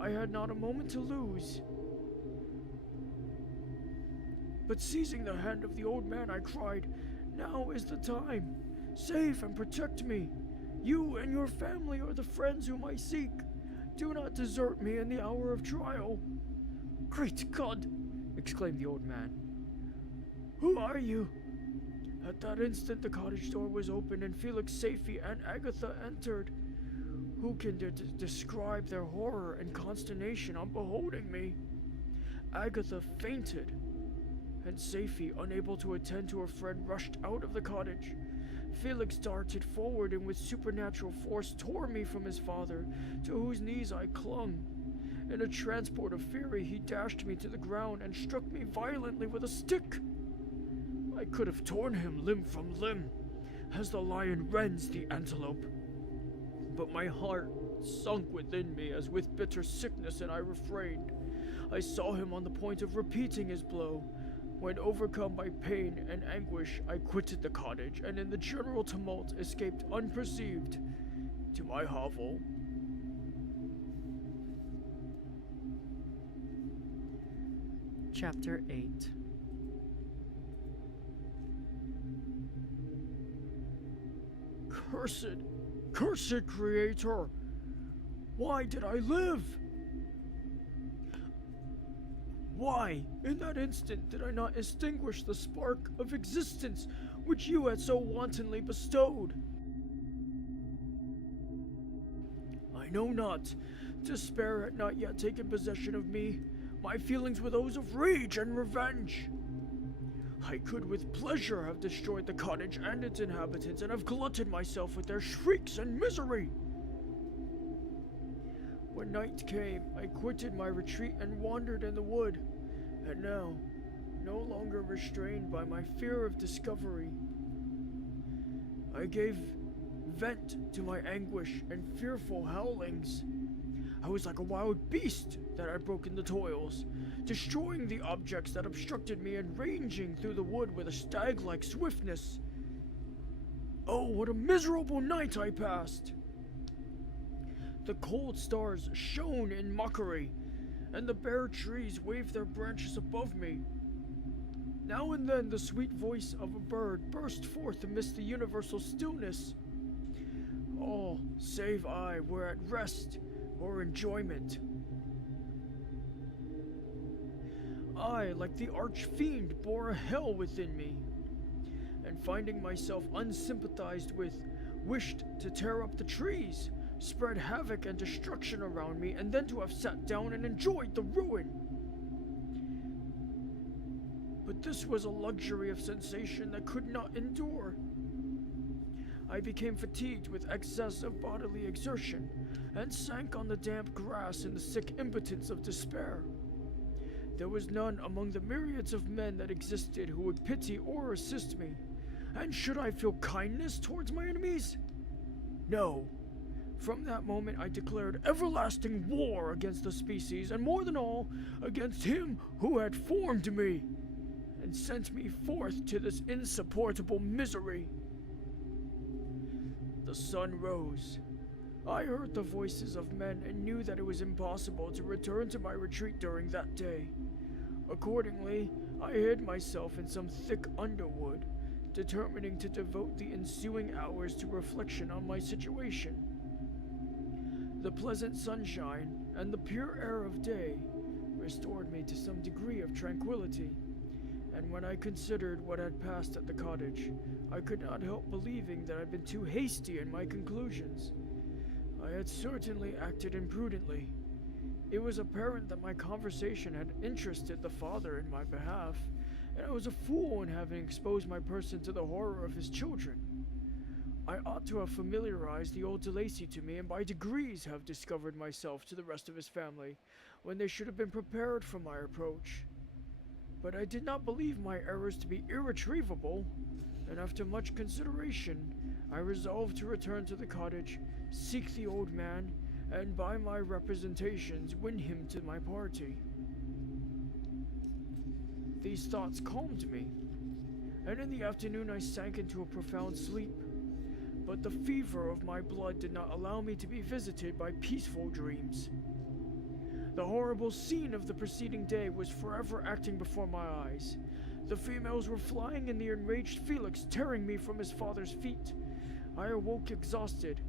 I had not a moment to lose. But seizing the hand of the old man, I cried, "Now is the time. Save and protect me. You and your family are the friends whom I seek. Do not desert me in the hour of trial." "Great God!" exclaimed the old man. "Who are you?" At that instant the cottage door was opened and Felix Safey and Agatha entered. Who can describe their horror and consternation on beholding me? Agatha fainted, and Safie, unable to attend to her friend, rushed out of the cottage. Felix darted forward and with supernatural force tore me from his father, to whose knees I clung. In a transport of fury, he dashed me to the ground and struck me violently with a stick. I could have torn him limb from limb, as the lion rends the antelope. But my heart sunk within me as with bitter sickness, and I refrained. I saw him on the point of repeating his blow, when overcome by pain and anguish, I quitted the cottage, and in the general tumult escaped unperceived to my hovel. Chapter 8. Cursed Creator! Why did I live? Why, in that instant, did I not extinguish the spark of existence which you had so wantonly bestowed? I know not. Despair had not yet taken possession of me. My feelings were those of rage and revenge. I could with pleasure have destroyed the cottage and its inhabitants, and have glutted myself with their shrieks and misery. When night came, I quitted my retreat and wandered in the wood, and now, no longer restrained by my fear of discovery, I gave vent to my anguish and fearful howlings. I was like a wild beast that had broken the toils, destroying the objects that obstructed me and ranging through the wood with a stag-like swiftness. Oh, what a miserable night I passed! The cold stars shone in mockery, and the bare trees waved their branches above me. Now and then the sweet voice of a bird burst forth amidst the universal stillness. All, save I, were at rest or enjoyment. I, like the arch-fiend, bore a hell within me, and finding myself unsympathized with, wished to tear up the trees, spread havoc and destruction around me, and then to have sat down and enjoyed the ruin. But this was a luxury of sensation that could not endure. I became fatigued with excess of bodily exertion, and sank on the damp grass in the sick impotence of despair. There was none among the myriads of men that existed who would pity or assist me, and should I feel kindness towards my enemies? No. From that moment I declared everlasting war against the species, and more than all, against him who had formed me, and sent me forth to this insupportable misery. The sun rose. I heard the voices of men and knew that it was impossible to return to my retreat during that day. Accordingly, I hid myself in some thick underwood, determining to devote the ensuing hours to reflection on my situation. The pleasant sunshine and the pure air of day restored me to some degree of tranquility, and when I considered what had passed at the cottage, I could not help believing that I had been too hasty in my conclusions. I had certainly acted imprudently. It was apparent that my conversation had interested the father in my behalf, and I was a fool in having exposed my person to the horror of his children. I ought to have familiarized the old De Lacy to me, and by degrees have discovered myself to the rest of his family, when they should have been prepared for my approach. But I did not believe my errors to be irretrievable, and after much consideration, I resolved to return to the cottage, seek the old man, and by my representations win him to my party. These thoughts calmed me, and in the afternoon I sank into a profound sleep. But the fever of my blood did not allow me to be visited by peaceful dreams. The horrible scene of the preceding day was forever acting before my eyes. The females were flying and the enraged Felix tearing me from his father's feet. I awoke exhausted,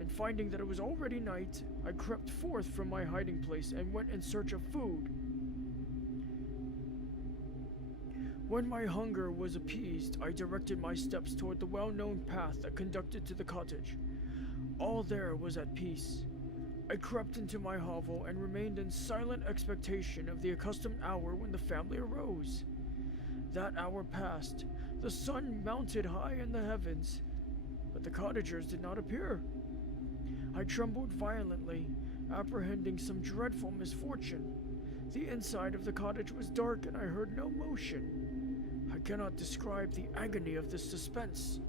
and finding that it was already night, I crept forth from my hiding place and went in search of food. When my hunger was appeased, I directed my steps toward the well-known path that conducted to the cottage. All there was at peace. I crept into my hovel and remained in silent expectation of the accustomed hour when the family arose. That hour passed. The sun mounted high in the heavens, but the cottagers did not appear. I trembled violently, apprehending some dreadful misfortune. The inside of the cottage was dark, and I heard no motion. I cannot describe the agony of this suspense.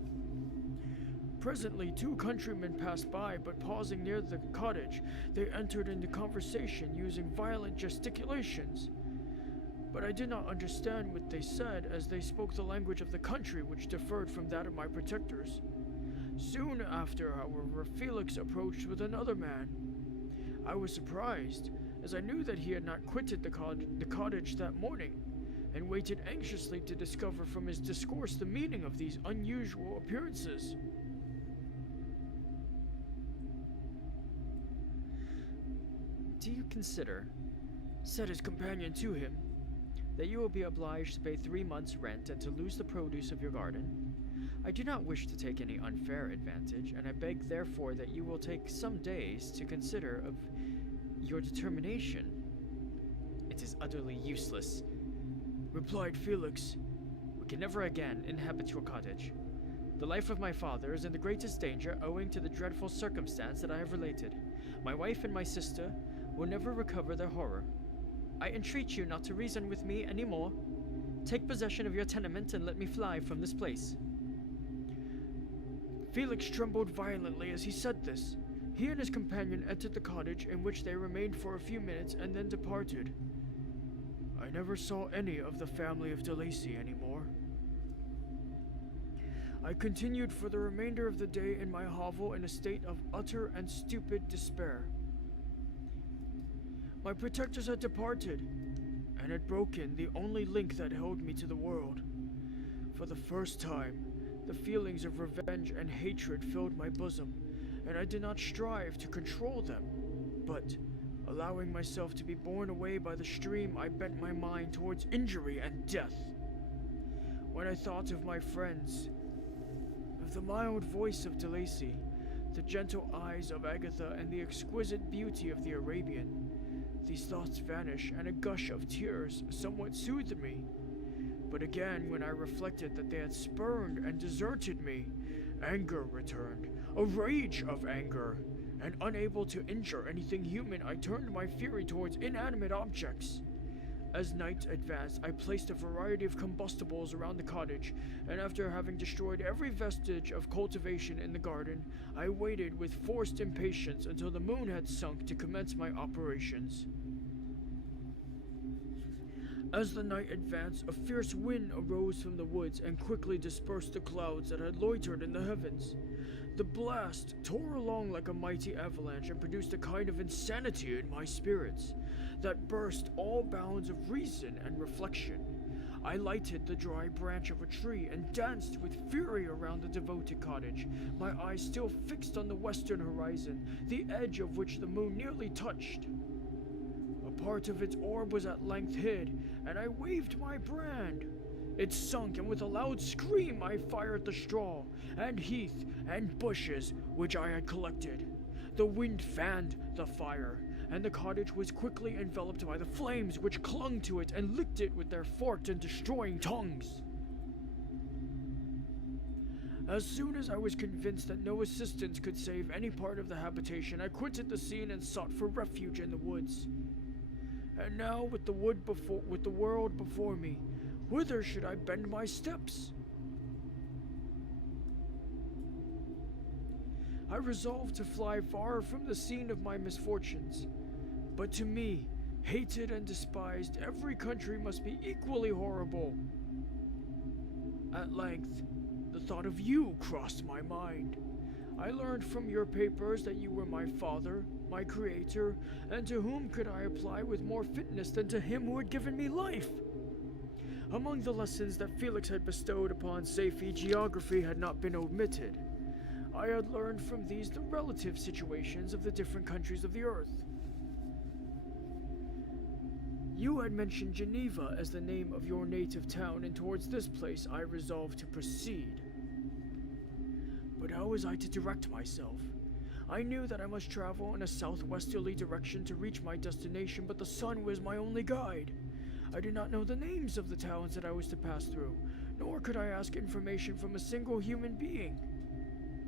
Presently, 2 countrymen passed by, but pausing near the cottage, they entered into conversation using violent gesticulations. But I did not understand what they said, as they spoke the language of the country, which differed from that of my protectors. Soon after, however, Felix approached with another man. I was surprised, as I knew that he had not quitted the cottage that morning, and waited anxiously to discover from his discourse the meaning of these unusual appearances. Do you consider, Said his companion to him, that you will be obliged to pay 3 months' rent and to lose the produce of your garden? I do not wish to take any unfair advantage, and I beg therefore that you will take some days to consider of your determination. It is utterly useless, replied Felix. we can never again inhabit your cottage. The life of my father is in the greatest danger owing to the dreadful circumstance that I have related. My wife and my sister will never recover their horror. I entreat you not to reason with me any more. Take possession of your tenement and let me fly from this place. Felix trembled violently as he said this. He and his companion entered the cottage, in which they remained for a few minutes and then departed. I never saw any of the family of De Lacy anymore. I continued for the remainder of the day in my hovel in a state of utter and stupid despair. My protectors had departed, and had broken the only link that held me to the world. For the first time, the feelings of revenge and hatred filled my bosom, and I did not strive to control them, but, allowing myself to be borne away by the stream, I bent my mind towards injury and death. When I thought of my friends, of the mild voice of De Lacy, the gentle eyes of Agatha, and the exquisite beauty of the Arabian, these thoughts vanished, and a gush of tears somewhat soothed me. But again, when I reflected that they had spurned and deserted me, anger returned, a rage of anger, and unable to injure anything human, I turned my fury towards inanimate objects. As night advanced, I placed a variety of combustibles around the cottage, and after having destroyed every vestige of cultivation in the garden, I waited with forced impatience until the moon had sunk to commence my operations. As the night advanced, a fierce wind arose from the woods and quickly dispersed the clouds that had loitered in the heavens. The blast tore along like a mighty avalanche and produced a kind of insanity in my spirits that burst all bounds of reason and reflection. I lighted the dry branch of a tree and danced with fury around the devoted cottage, my eyes still fixed on the western horizon, the edge of which the moon nearly touched. A part of its orb was at length hid, and I waved my brand. It sunk, and with a loud scream I fired the straw, and heath, and bushes which I had collected. The wind fanned the fire, and the cottage was quickly enveloped by the flames which clung to it and licked it with their forked and destroying tongues. As soon as I was convinced that no assistance could save any part of the habitation, I quitted the scene and sought for refuge in the woods. And now, with the world before me, whither should I bend my steps? I resolved to fly far from the scene of my misfortunes. But to me, hated and despised, every country must be equally horrible. At length, the thought of you crossed my mind. I learned from your papers that you were my father, my creator, and to whom could I apply with more fitness than to him who had given me life? Among the lessons that Felix had bestowed upon Safie, geography had not been omitted. I had learned from these the relative situations of the different countries of the earth. You had mentioned Geneva as the name of your native town, and towards this place I resolved to proceed. But how was I to direct myself? I knew that I must travel in a southwesterly direction to reach my destination, but the sun was my only guide. I did not know the names of the towns that I was to pass through, nor could I ask information from a single human being.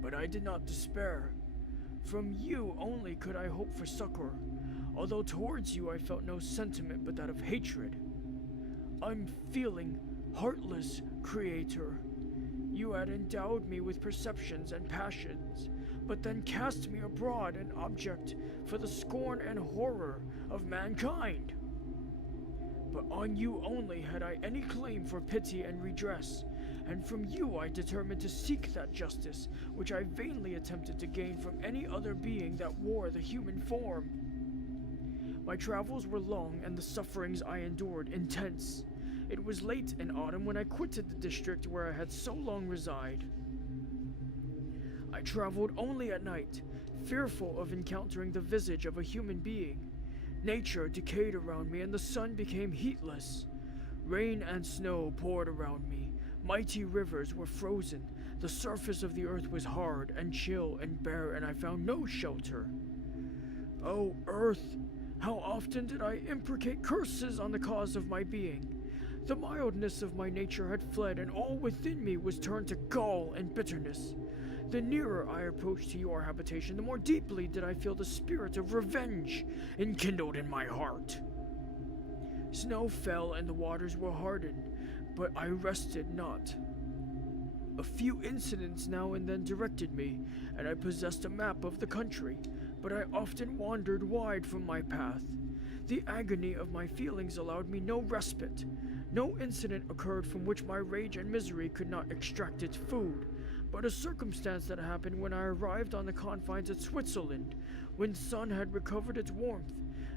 But I did not despair. From you only could I hope for succor, although towards you I felt no sentiment but that of hatred. Unfeeling, heartless creator, you had endowed me with perceptions and passions, but then cast me abroad an object for the scorn and horror of mankind. But on you only had I any claim for pity and redress, and from you I determined to seek that justice which I vainly attempted to gain from any other being that wore the human form. My travels were long and the sufferings I endured intense. It was late in autumn when I quitted the district where I had so long resided. I traveled only at night, fearful of encountering the visage of a human being. Nature decayed around me, and the sun became heatless. Rain and snow poured around me. Mighty rivers were frozen. The surface of the earth was hard and chill and bare, and I found no shelter. O earth, how often did I imprecate curses on the cause of my being? The mildness of my nature had fled, and all within me was turned to gall and bitterness. The nearer I approached to your habitation, the more deeply did I feel the spirit of revenge enkindled in my heart. Snow fell and the waters were hardened, but I rested not. A few incidents now and then directed me, and I possessed a map of the country, but I often wandered wide from my path. The agony of my feelings allowed me no respite. No incident occurred from which my rage and misery could not extract its food. But a circumstance that happened when I arrived on the confines of Switzerland, when the sun had recovered its warmth,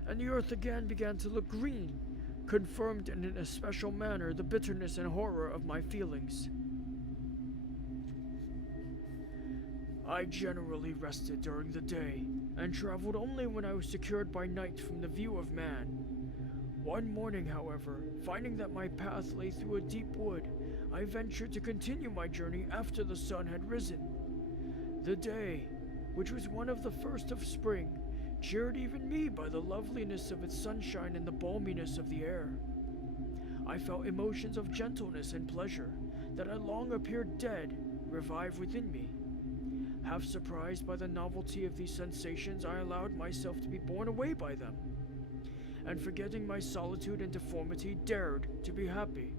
and the earth again began to look green, confirmed in an especial manner the bitterness and horror of my feelings. I generally rested during the day, and traveled only when I was secured by night from the view of man. One morning, however, finding that my path lay through a deep wood, I ventured to continue my journey after the sun had risen. The day, which was one of the first of spring, cheered even me by the loveliness of its sunshine and the balminess of the air. I felt emotions of gentleness and pleasure that had long appeared dead revive within me. Half surprised by the novelty of these sensations, I allowed myself to be borne away by them, and forgetting my solitude and deformity, dared to be happy.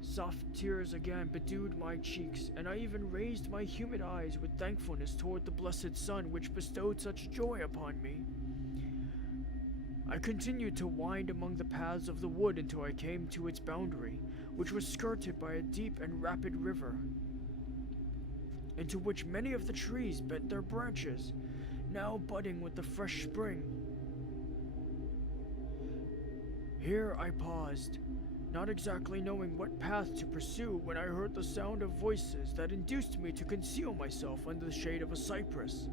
Soft tears again bedewed my cheeks, and I even raised my humid eyes with thankfulness toward the blessed sun which bestowed such joy upon me. I continued to wind among the paths of the wood until I came to its boundary, which was skirted by a deep and rapid river, into which many of the trees bent their branches, now budding with the fresh spring. Here I paused, not exactly knowing what path to pursue, when I heard the sound of voices that induced me to conceal myself under the shade of a cypress.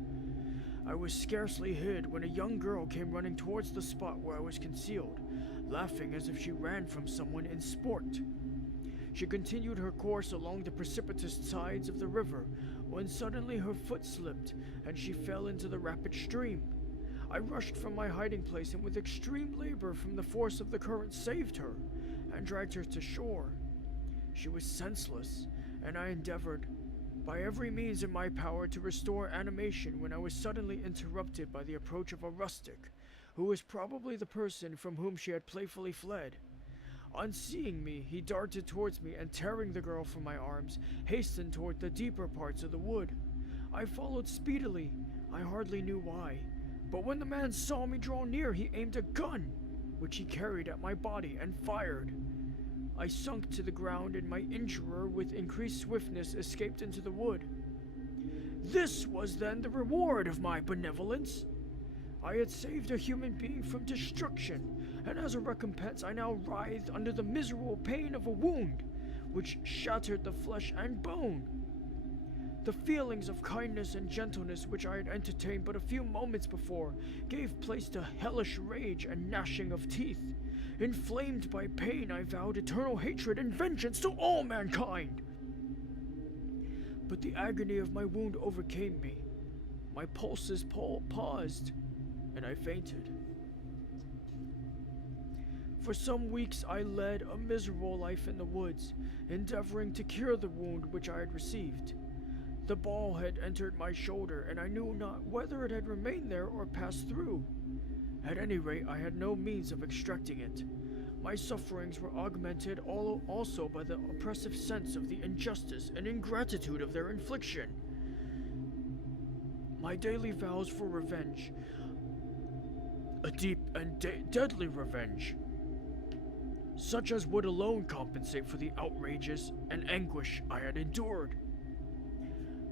I was scarcely hid when a young girl came running towards the spot where I was concealed, laughing as if she ran from someone in sport. She continued her course along the precipitous sides of the river, when suddenly her foot slipped, and she fell into the rapid stream. I rushed from my hiding place, and with extreme labor from the force of the current saved her, and dragged her to shore. She was senseless, and I endeavored, by every means in my power, to restore animation, when I was suddenly interrupted by the approach of a rustic, who was probably the person from whom she had playfully fled. On seeing me, he darted towards me, and tearing the girl from my arms, hastened toward the deeper parts of the wood. I followed speedily, I hardly knew why, but when the man saw me draw near, he aimed a gun, which he carried at my body, and fired. I sunk to the ground, and my injurer, with increased swiftness, escaped into the wood. This was then the reward of my benevolence. I had saved a human being from destruction, and as a recompense I now writhed under the miserable pain of a wound, which shattered the flesh and bone. The feelings of kindness and gentleness which I had entertained but a few moments before gave place to hellish rage and gnashing of teeth. Inflamed by pain, I vowed eternal hatred and vengeance to all mankind. But the agony of my wound overcame me, My pulses paused, and I fainted. For some weeks I led a miserable life in the woods, endeavoring to cure the wound which I had received. The ball had entered my shoulder, and I knew not whether it had remained there or passed through. At any rate, I had no means of extracting it. My sufferings were augmented also by the oppressive sense of the injustice and ingratitude of their infliction. My daily vows for revenge, a deep and deadly revenge, such as would alone compensate for the outrages and anguish I had endured.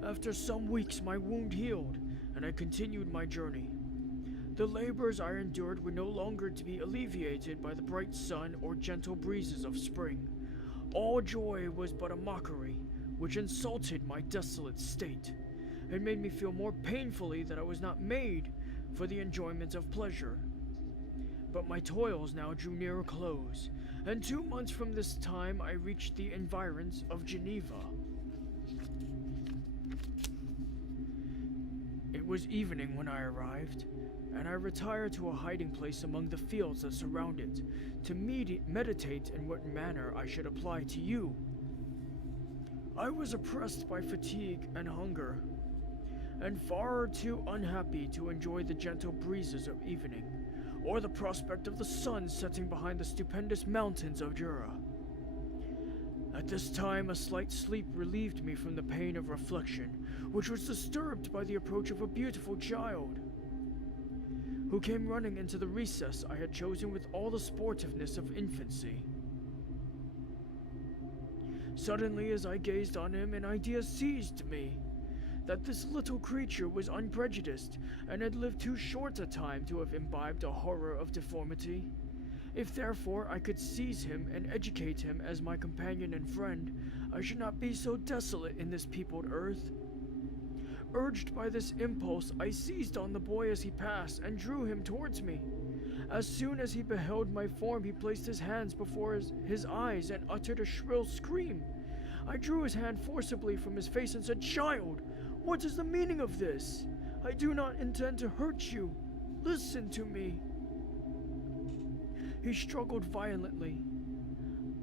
After some weeks my wound healed, and I continued my journey. The labors I endured were no longer to be alleviated by the bright sun or gentle breezes of spring. All joy was but a mockery, which insulted my desolate state, and made me feel more painfully that I was not made for the enjoyment of pleasure. But my toils now drew near a close, and 2 months from this time I reached the environs of Geneva. It was evening when I arrived, and I retired to a hiding place among the fields that surround it, to meditate in what manner I should apply to you. I was oppressed by fatigue and hunger, and far too unhappy to enjoy the gentle breezes of evening, or the prospect of the sun setting behind the stupendous mountains of Jura. At this time a slight sleep relieved me from the pain of reflection, which was disturbed by the approach of a beautiful child, who came running into the recess I had chosen with all the sportiveness of infancy. Suddenly, as I gazed on him, an idea seized me, that this little creature was unprejudiced, and had lived too short a time to have imbibed a horror of deformity. If therefore I could seize him and educate him as my companion and friend, I should not be so desolate in this peopled earth. Urged by this impulse, I seized on the boy as he passed and drew him towards me. As soon as he beheld my form, he placed his hands before his eyes and uttered a shrill scream. I drew his hand forcibly from his face and said, "Child, what is the meaning of this? I do not intend to hurt you. Listen to me." He struggled violently.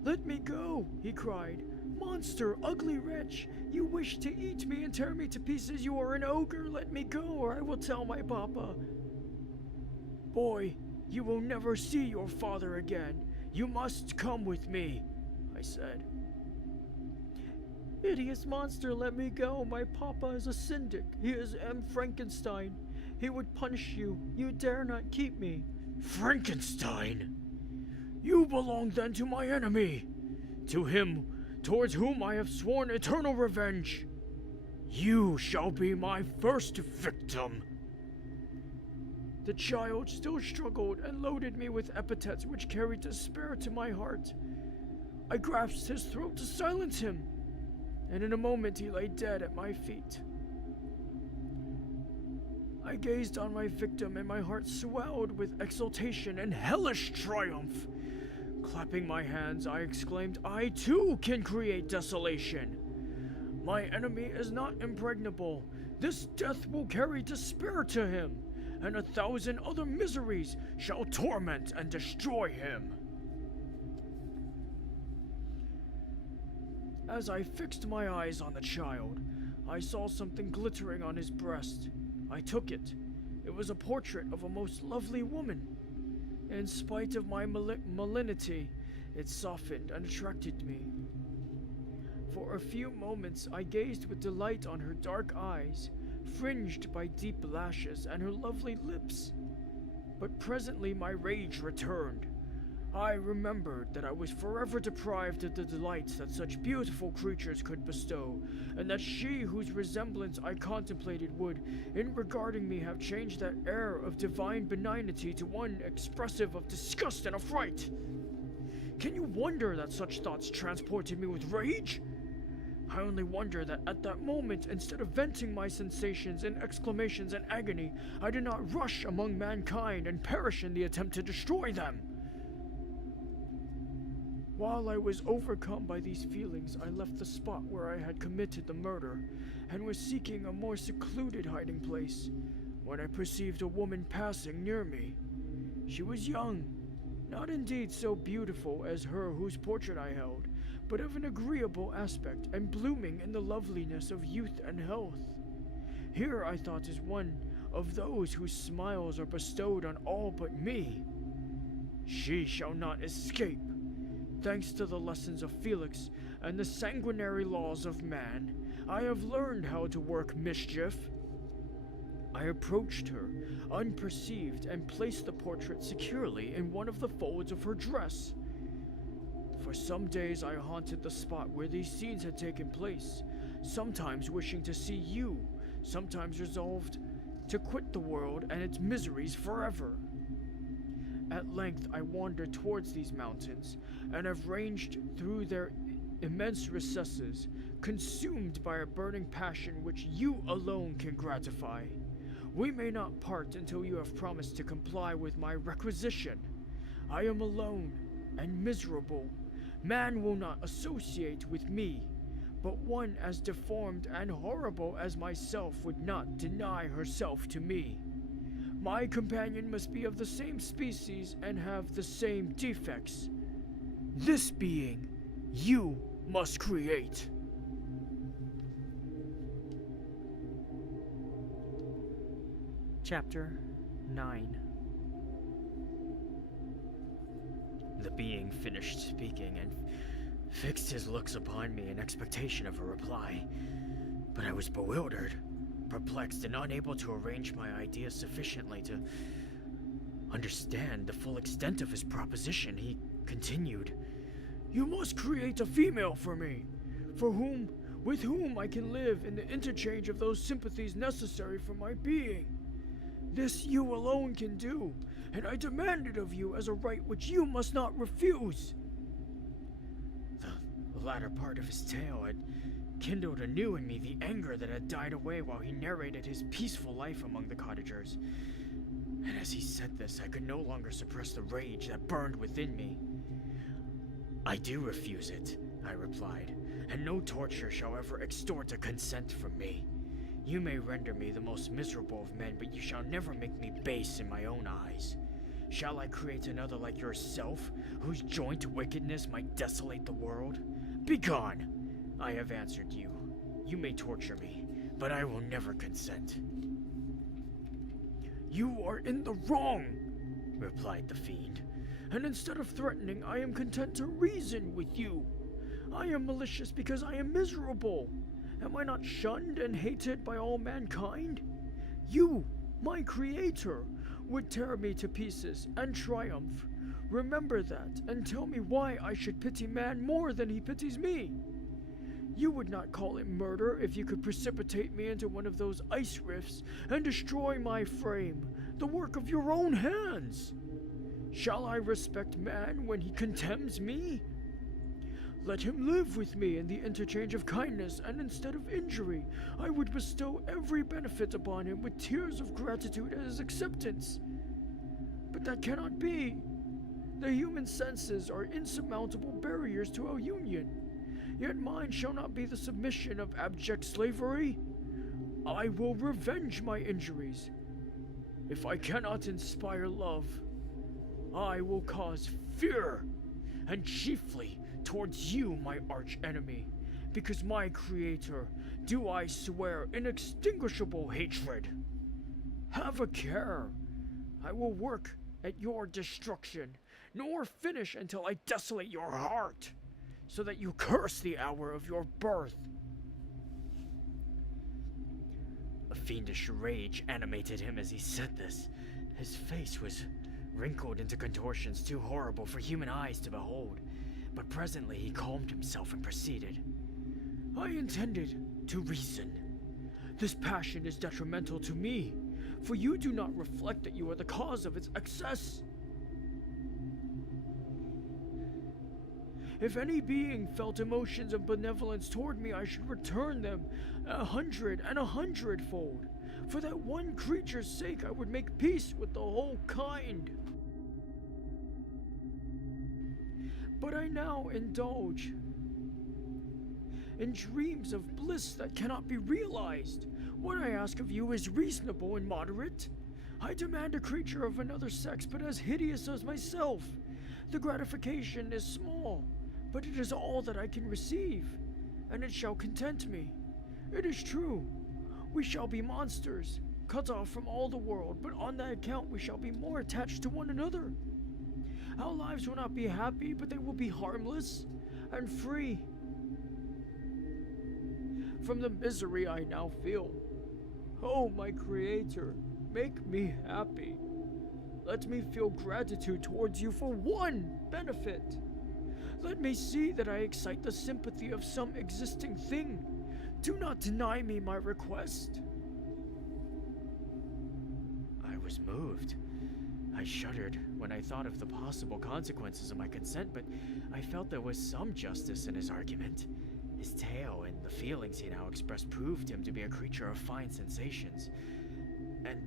"Let me go," he cried. "Monster, ugly wretch, you wish to eat me and tear me to pieces. You are an ogre. Let me go, or I will tell my papa." "Boy, you will never see your father again. You must come with me," I said. "Hideous monster, let me go. My papa is a syndic. He is Frankenstein. He would punish you. You dare not keep me." "Frankenstein? You belong then to my enemy, to him towards whom I have sworn eternal revenge. You shall be my first victim." The child still struggled and loaded me with epithets which carried despair to my heart. I grasped his throat to silence him, and in a moment he lay dead at my feet. I gazed on my victim, and my heart swelled with exultation and hellish triumph. Clapping my hands, I exclaimed, "I too can create desolation. My enemy is not impregnable. This death will carry despair to him, and 1,000 other miseries shall torment and destroy him." As I fixed my eyes on the child, I saw something glittering on his breast. I took it. It was a portrait of a most lovely woman. In spite of my malignity, it softened and attracted me. For a few moments I gazed with delight on her dark eyes, fringed by deep lashes, and her lovely lips. But presently my rage returned. I remembered that I was forever deprived of the delights that such beautiful creatures could bestow, and that she whose resemblance I contemplated would, in regarding me, have changed that air of divine benignity to one expressive of disgust and affright. Can you wonder that such thoughts transported me with rage? I only wonder that at that moment, instead of venting my sensations in exclamations and agony, I did not rush among mankind and perish in the attempt to destroy them. While I was overcome by these feelings, I left the spot where I had committed the murder, and was seeking a more secluded hiding place when I perceived a woman passing near me. She was young, not indeed so beautiful as her whose portrait I held, but of an agreeable aspect and blooming in the loveliness of youth and health. Here I thought is one of those whose smiles are bestowed on all but me. She shall not escape. Thanks to the lessons of Felix and the sanguinary laws of man, I have learned how to work mischief. I approached her, unperceived, and placed the portrait securely in one of the folds of her dress. For some days I haunted the spot where these scenes had taken place, sometimes wishing to see you, sometimes resolved to quit the world and its miseries forever. At length I wandered towards these mountains, and have ranged through their immense recesses, consumed by a burning passion which you alone can gratify. We may not part until you have promised to comply with my requisition. I am alone and miserable. Man will not associate with me, but one as deformed and horrible as myself would not deny herself to me. My companion must be of the same species and have the same defects. This being, you must create. Chapter 9. The being finished speaking and fixed his looks upon me in expectation of a reply, but I was bewildered, perplexed, and unable to arrange my ideas sufficiently to understand the full extent of his proposition. He continued, You must create a female for me, with whom I can live in the interchange of those sympathies necessary for my being. This you alone can do, and I demand it of you as a right which you must not refuse. The latter part of his tale had kindled anew in me the anger that had died away while he narrated his peaceful life among the cottagers. And as he said this, I could no longer suppress the rage that burned within me. I do refuse it, I replied, and no torture shall ever extort a consent from me. You may render me the most miserable of men, but you shall never make me base in my own eyes. Shall I create another like yourself, whose joint wickedness might desolate the world? Begone! I have answered you. You may torture me, but I will never consent. You are in the wrong, replied the fiend, and instead of threatening, I am content to reason with you. I am malicious because I am miserable. Am I not shunned and hated by all mankind? You, my creator, would tear me to pieces and triumph. Remember that, and tell me why I should pity man more than he pities me. You would not call it murder if you could precipitate me into one of those ice rifts and destroy my frame, the work of your own hands. Shall I respect man when he contemns me? Let him live with me in the interchange of kindness, and instead of injury, I would bestow every benefit upon him with tears of gratitude at his acceptance. But that cannot be. The human senses are insurmountable barriers to our union. Yet mine shall not be the submission of abject slavery. I will revenge my injuries. If I cannot inspire love, I will cause fear, and chiefly towards you, my arch enemy, because my creator, do I swear inextinguishable hatred. Have a care. I will work at your destruction, nor finish until I desolate your heart, so that you curse the hour of your birth. A fiendish rage animated him as he said this. His face was wrinkled into contortions too horrible for human eyes to behold, but presently he calmed himself and proceeded. I intended to reason. This passion is detrimental to me, for you do not reflect that you are the cause of its excess. If any being felt emotions of benevolence toward me, I should return them 100 and 100-fold. For that one creature's sake, I would make peace with the whole kind. But I now indulge in dreams of bliss that cannot be realized. What I ask of you is reasonable and moderate. I demand a creature of another sex, but as hideous as myself. The gratification is small, but it is all that I can receive, and it shall content me. It is true, we shall be monsters, cut off from all the world, but on that account we shall be more attached to one another. Our lives will not be happy, but they will be harmless and free from the misery I now feel. Oh, my Creator, make me happy. Let me feel gratitude towards you for one benefit. Let me see that I excite the sympathy of some existing thing. Do not deny me my request. I was moved. I shuddered when I thought of the possible consequences of my consent, but I felt there was some justice in his argument. His tale and the feelings he now expressed proved him to be a creature of fine sensations. And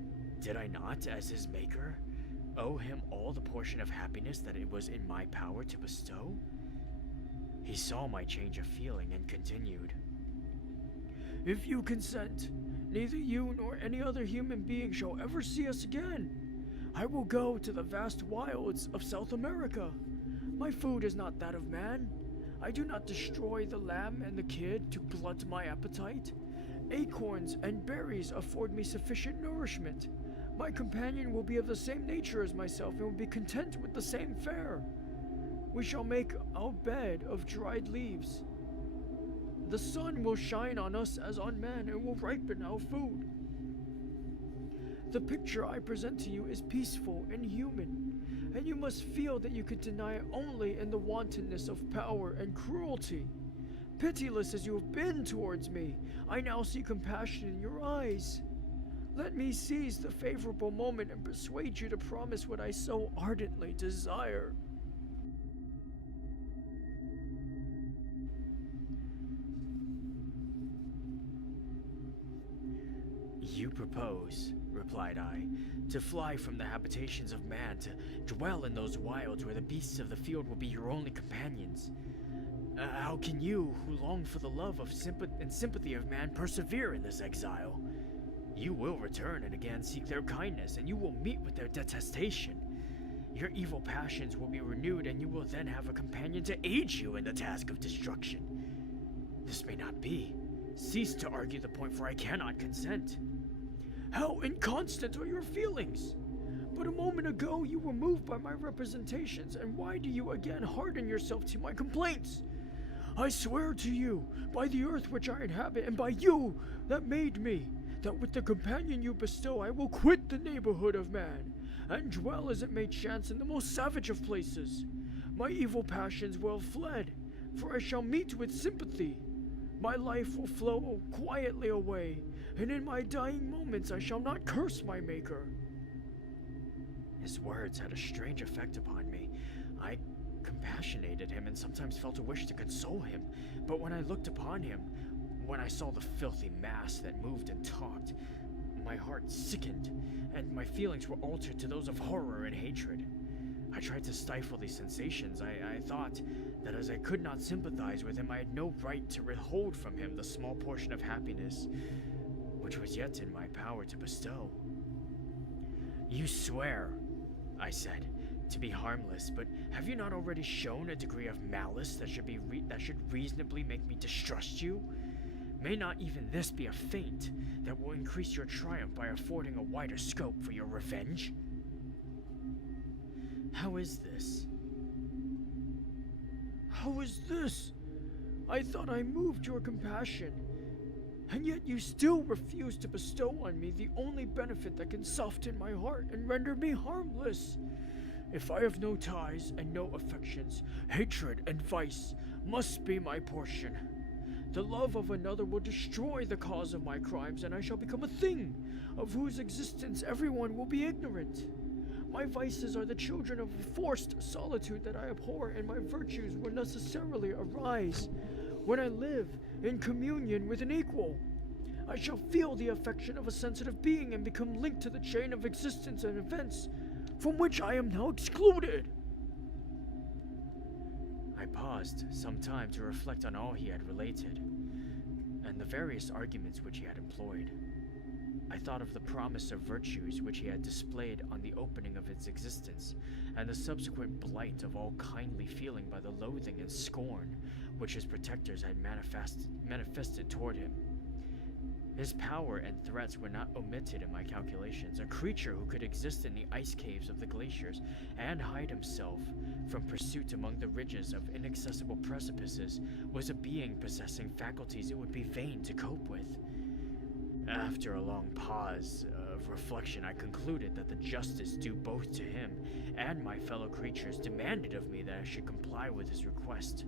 did I not, as his maker, owe him all the portion of happiness that it was in my power to bestow? He saw my change of feeling and continued. If you consent, neither you nor any other human being shall ever see us again. I will go to the vast wilds of South America. My food is not that of man. I do not destroy the lamb and the kid to glut my appetite. Acorns and berries afford me sufficient nourishment. My companion will be of the same nature as myself and will be content with the same fare. We shall make our bed of dried leaves. The sun will shine on us as on men and will ripen our food. The picture I present to you is peaceful and human, and you must feel that you could deny it only in the wantonness of power and cruelty. Pitiless as you have been towards me, I now see compassion in your eyes. Let me seize the favorable moment and persuade you to promise what I so ardently desire. You propose, replied I, to fly from the habitations of man, to dwell in those wilds where the beasts of the field will be your only companions. How can you, who long for the love and sympathy of man, persevere in this exile? You will return and again seek their kindness, and you will meet with their detestation. Your evil passions will be renewed, and you will then have a companion to aid you in the task of destruction. This may not be. Cease to argue the point, for I cannot consent. How inconstant are your feelings! But a moment ago you were moved by my representations, and why do you again harden yourself to my complaints? I swear to you, by the earth which I inhabit, and by you that made me, that with the companion you bestow I will quit the neighborhood of man, and dwell as it may chance in the most savage of places. My evil passions will have fled, for I shall meet with sympathy. My life will flow quietly away, and in my dying moments I shall not curse my maker. His words had a strange effect upon me. I compassionated him and sometimes felt a wish to console him, but when I looked upon him, when I saw the filthy mass that moved and talked, my heart sickened, and my feelings were altered to those of horror and hatred. I tried to stifle these sensations. I thought that as I could not sympathize with him, I had no right to withhold from him the small portion of happiness which was yet in my power to bestow. You swear, I said, to be harmless, but have you not already shown a degree of malice that should reasonably make me distrust you? May not even this be a feint that will increase your triumph by affording a wider scope for your revenge? How is this? How is this? I thought I moved your compassion, and yet you still refuse to bestow on me the only benefit that can soften my heart and render me harmless. If I have no ties and no affections, hatred and vice must be my portion. The love of another will destroy the cause of my crimes, and I shall become a thing of whose existence everyone will be ignorant. My vices are the children of a forced solitude that I abhor, and my virtues will necessarily arise when I live in communion with an equal. I shall feel the affection of a sensitive being and become linked to the chain of existence and events from which I am now excluded. I paused some time to reflect on all he had related. and the various arguments which he had employed. I thought of the promise of virtues which he had displayed on the opening of its existence, and the subsequent blight of all kindly feeling by the loathing and scorn which his protectors had manifested toward him. His power and threats were not omitted in my calculations. A creature who could exist in the ice caves of the glaciers and hide himself from pursuit among the ridges of inaccessible precipices was a being possessing faculties it would be vain to cope with. After a long pause of reflection, I concluded that the justice due both to him and my fellow creatures demanded of me that I should comply with his request.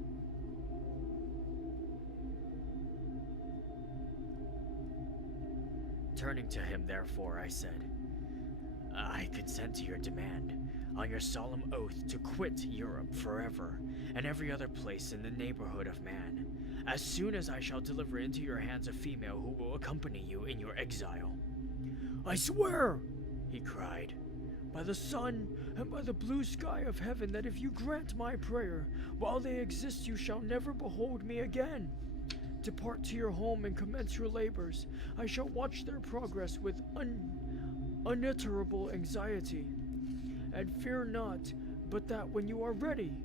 Turning to him, therefore, I said, "I consent to your demand, on your solemn oath to quit Europe forever, and every other place in the neighborhood of man, as soon as I shall deliver into your hands a female who will accompany you in your exile." "I swear," he cried, "by the sun and by the blue sky of heaven, that if you grant my prayer, while they exist you shall never behold me again. Depart to your home and commence your labors. I shall watch their progress with unutterable anxiety. And fear not, but that when you are ready,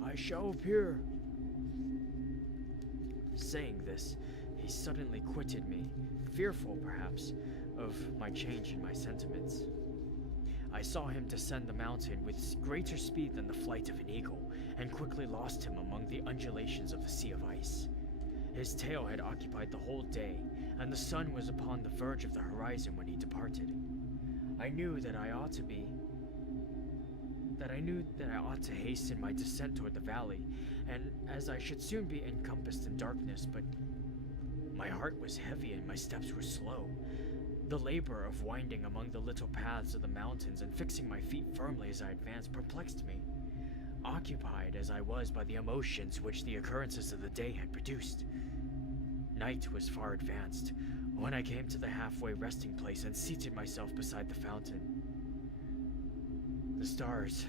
I shall appear." Saying this, he suddenly quitted me, fearful, perhaps, of my change in my sentiments. I saw him descend the mountain with greater speed than the flight of an eagle, and quickly lost him among the undulations of the sea of ice. His tail had occupied the whole day, and the sun was upon the verge of the horizon when he departed. I knew that I ought to hasten my descent toward the valley, and as I should soon be encompassed in darkness, but my heart was heavy and my steps were slow. The labor of winding among the little paths of the mountains and fixing my feet firmly as I advanced perplexed me, occupied as I was by the emotions which the occurrences of the day had produced. Night was far advanced when I came to the halfway resting place and seated myself beside the fountain. The stars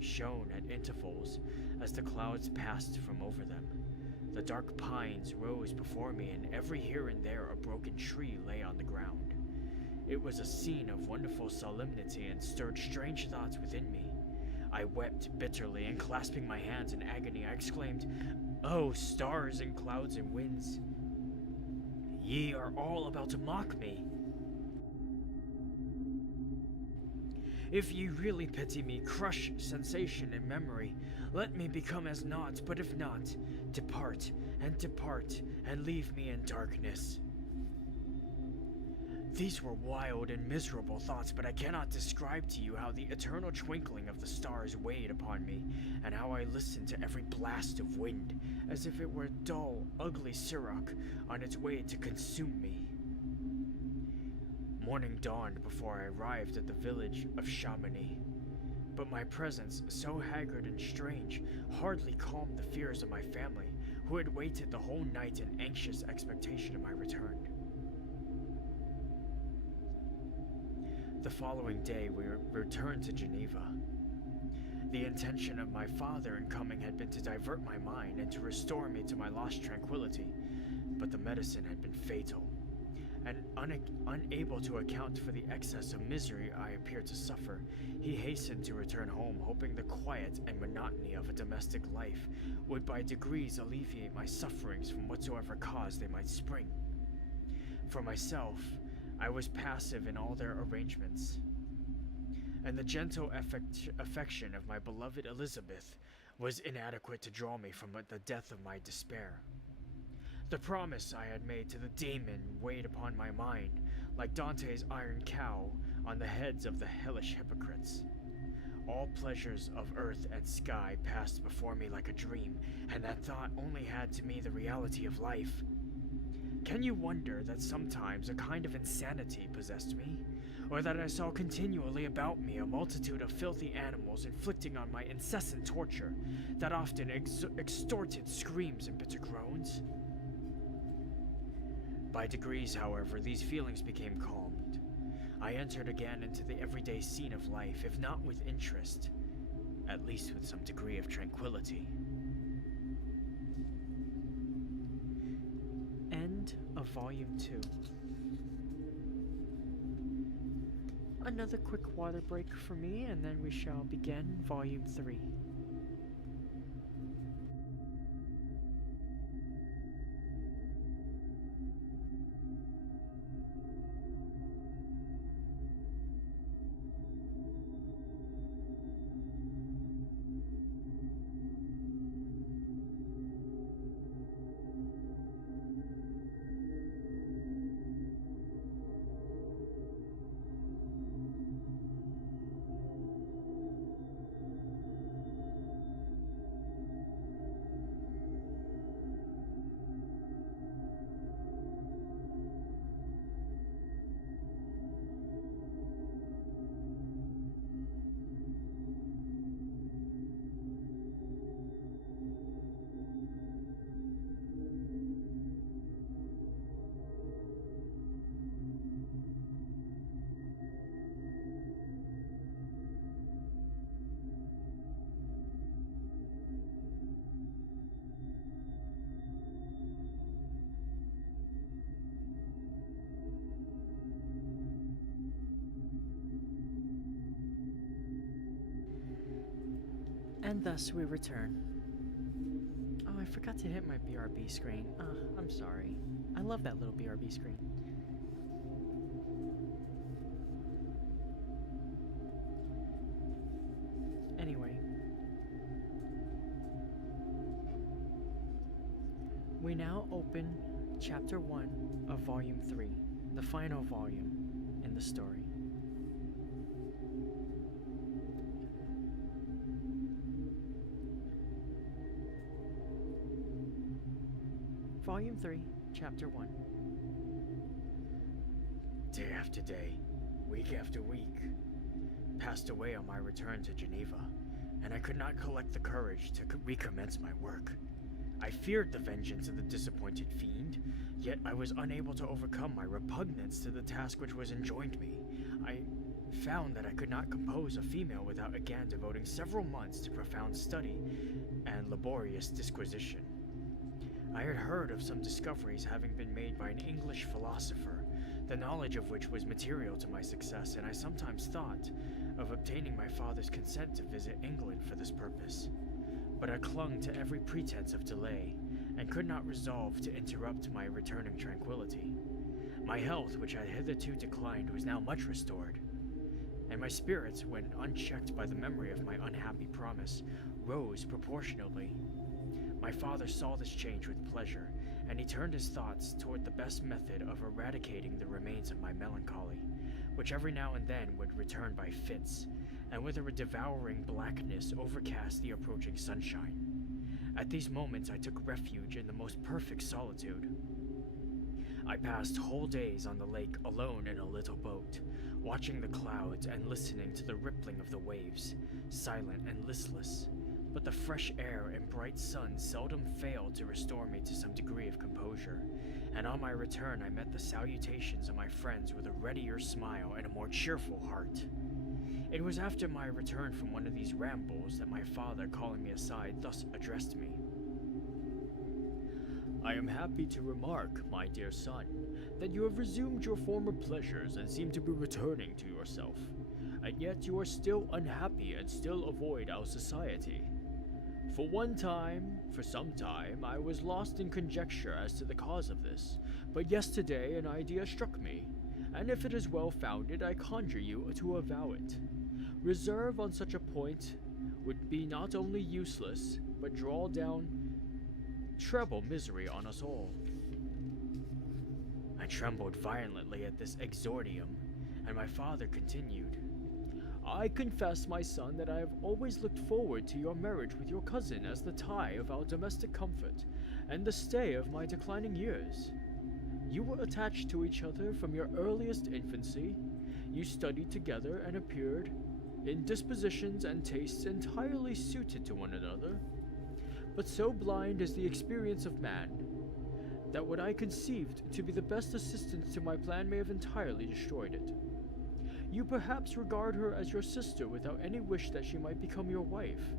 shone at intervals as the clouds passed from over them. The dark pines rose before me, and every here and there a broken tree lay on the ground. It was a scene of wonderful solemnity and stirred strange thoughts within me. I wept bitterly, and clasping my hands in agony, I exclaimed, "O stars and clouds and winds, ye are all about to mock me. If ye really pity me, crush sensation and memory. Let me become as naught, but if not, depart, and leave me in darkness." These were wild and miserable thoughts, but I cannot describe to you how the eternal twinkling of the stars weighed upon me, and how I listened to every blast of wind, as if it were a dull, ugly siroc on its way to consume me. Morning dawned before I arrived at the village of Chamonix, but my presence, so haggard and strange, hardly calmed the fears of my family, who had waited the whole night in anxious expectation of my return. The following day we returned to Geneva. The intention of my father in coming had been to divert my mind and to restore me to my lost tranquility, but the medicine had been fatal, and unable to account for the excess of misery I appeared to suffer, he hastened to return home, hoping the quiet and monotony of a domestic life would by degrees alleviate my sufferings from whatsoever cause they might spring. For myself, I was passive in all their arrangements, and the gentle affection of my beloved Elizabeth was inadequate to draw me from the depth of my despair. The promise I had made to the demon weighed upon my mind, like Dante's iron cow on the heads of the hellish hypocrites. All pleasures of earth and sky passed before me like a dream, and that thought only had to me the reality of life. Can you wonder that sometimes a kind of insanity possessed me, or that I saw continually about me a multitude of filthy animals inflicting on my incessant torture, that often extorted screams and bitter groans? By degrees, however, these feelings became calmed. I entered again into the everyday scene of life, if not with interest, at least with some degree of tranquility. End end of Volume 2. Another quick water break for me, and then we shall begin Volume 3. And thus we return. Oh, I forgot to hit my BRB screen. I'm sorry. I love that little BRB screen. Anyway. We now open Chapter 1 of Volume 3, the final volume in the story. Volume 3, Chapter 1. Day after day, week after week, passed away on my return to Geneva, and I could not collect the courage to recommence my work. I feared the vengeance of the disappointed fiend, yet I was unable to overcome my repugnance to the task which was enjoined me. I found that I could not compose a female without again devoting several months to profound study and laborious disquisition. I had heard of some discoveries having been made by an English philosopher, the knowledge of which was material to my success, and I sometimes thought of obtaining my father's consent to visit England for this purpose. But I clung to every pretense of delay, and could not resolve to interrupt my returning tranquility. My health, which had hitherto declined, was now much restored, and my spirits, when unchecked by the memory of my unhappy promise, rose proportionately. My father saw this change with pleasure, and he turned his thoughts toward the best method of eradicating the remains of my melancholy, which every now and then would return by fits, and with a devouring blackness overcast the approaching sunshine. At these moments I took refuge in the most perfect solitude. I passed whole days on the lake alone in a little boat, watching the clouds and listening to the rippling of the waves, silent and listless. But the fresh air and bright sun seldom failed to restore me to some degree of composure, and on my return I met the salutations of my friends with a readier smile and a more cheerful heart. It was after my return from one of these rambles that my father, calling me aside, thus addressed me. I am happy to remark, my dear son, that you have resumed your former pleasures and seem to be returning to yourself, and yet you are still unhappy and still avoid our society. For some time, I was lost in conjecture as to the cause of this, but yesterday an idea struck me, and if it is well founded, I conjure you to avow it. Reserve on such a point would be not only useless, but draw down treble misery on us all. I trembled violently at this exordium, and my father continued. I confess, my son, that I have always looked forward to your marriage with your cousin as the tie of our domestic comfort, and the stay of my declining years. You were attached to each other from your earliest infancy. You studied together and appeared in dispositions and tastes entirely suited to one another. But so blind is the experience of man, that what I conceived to be the best assistance to my plan may have entirely destroyed it. You perhaps regard her as your sister without any wish that she might become your wife.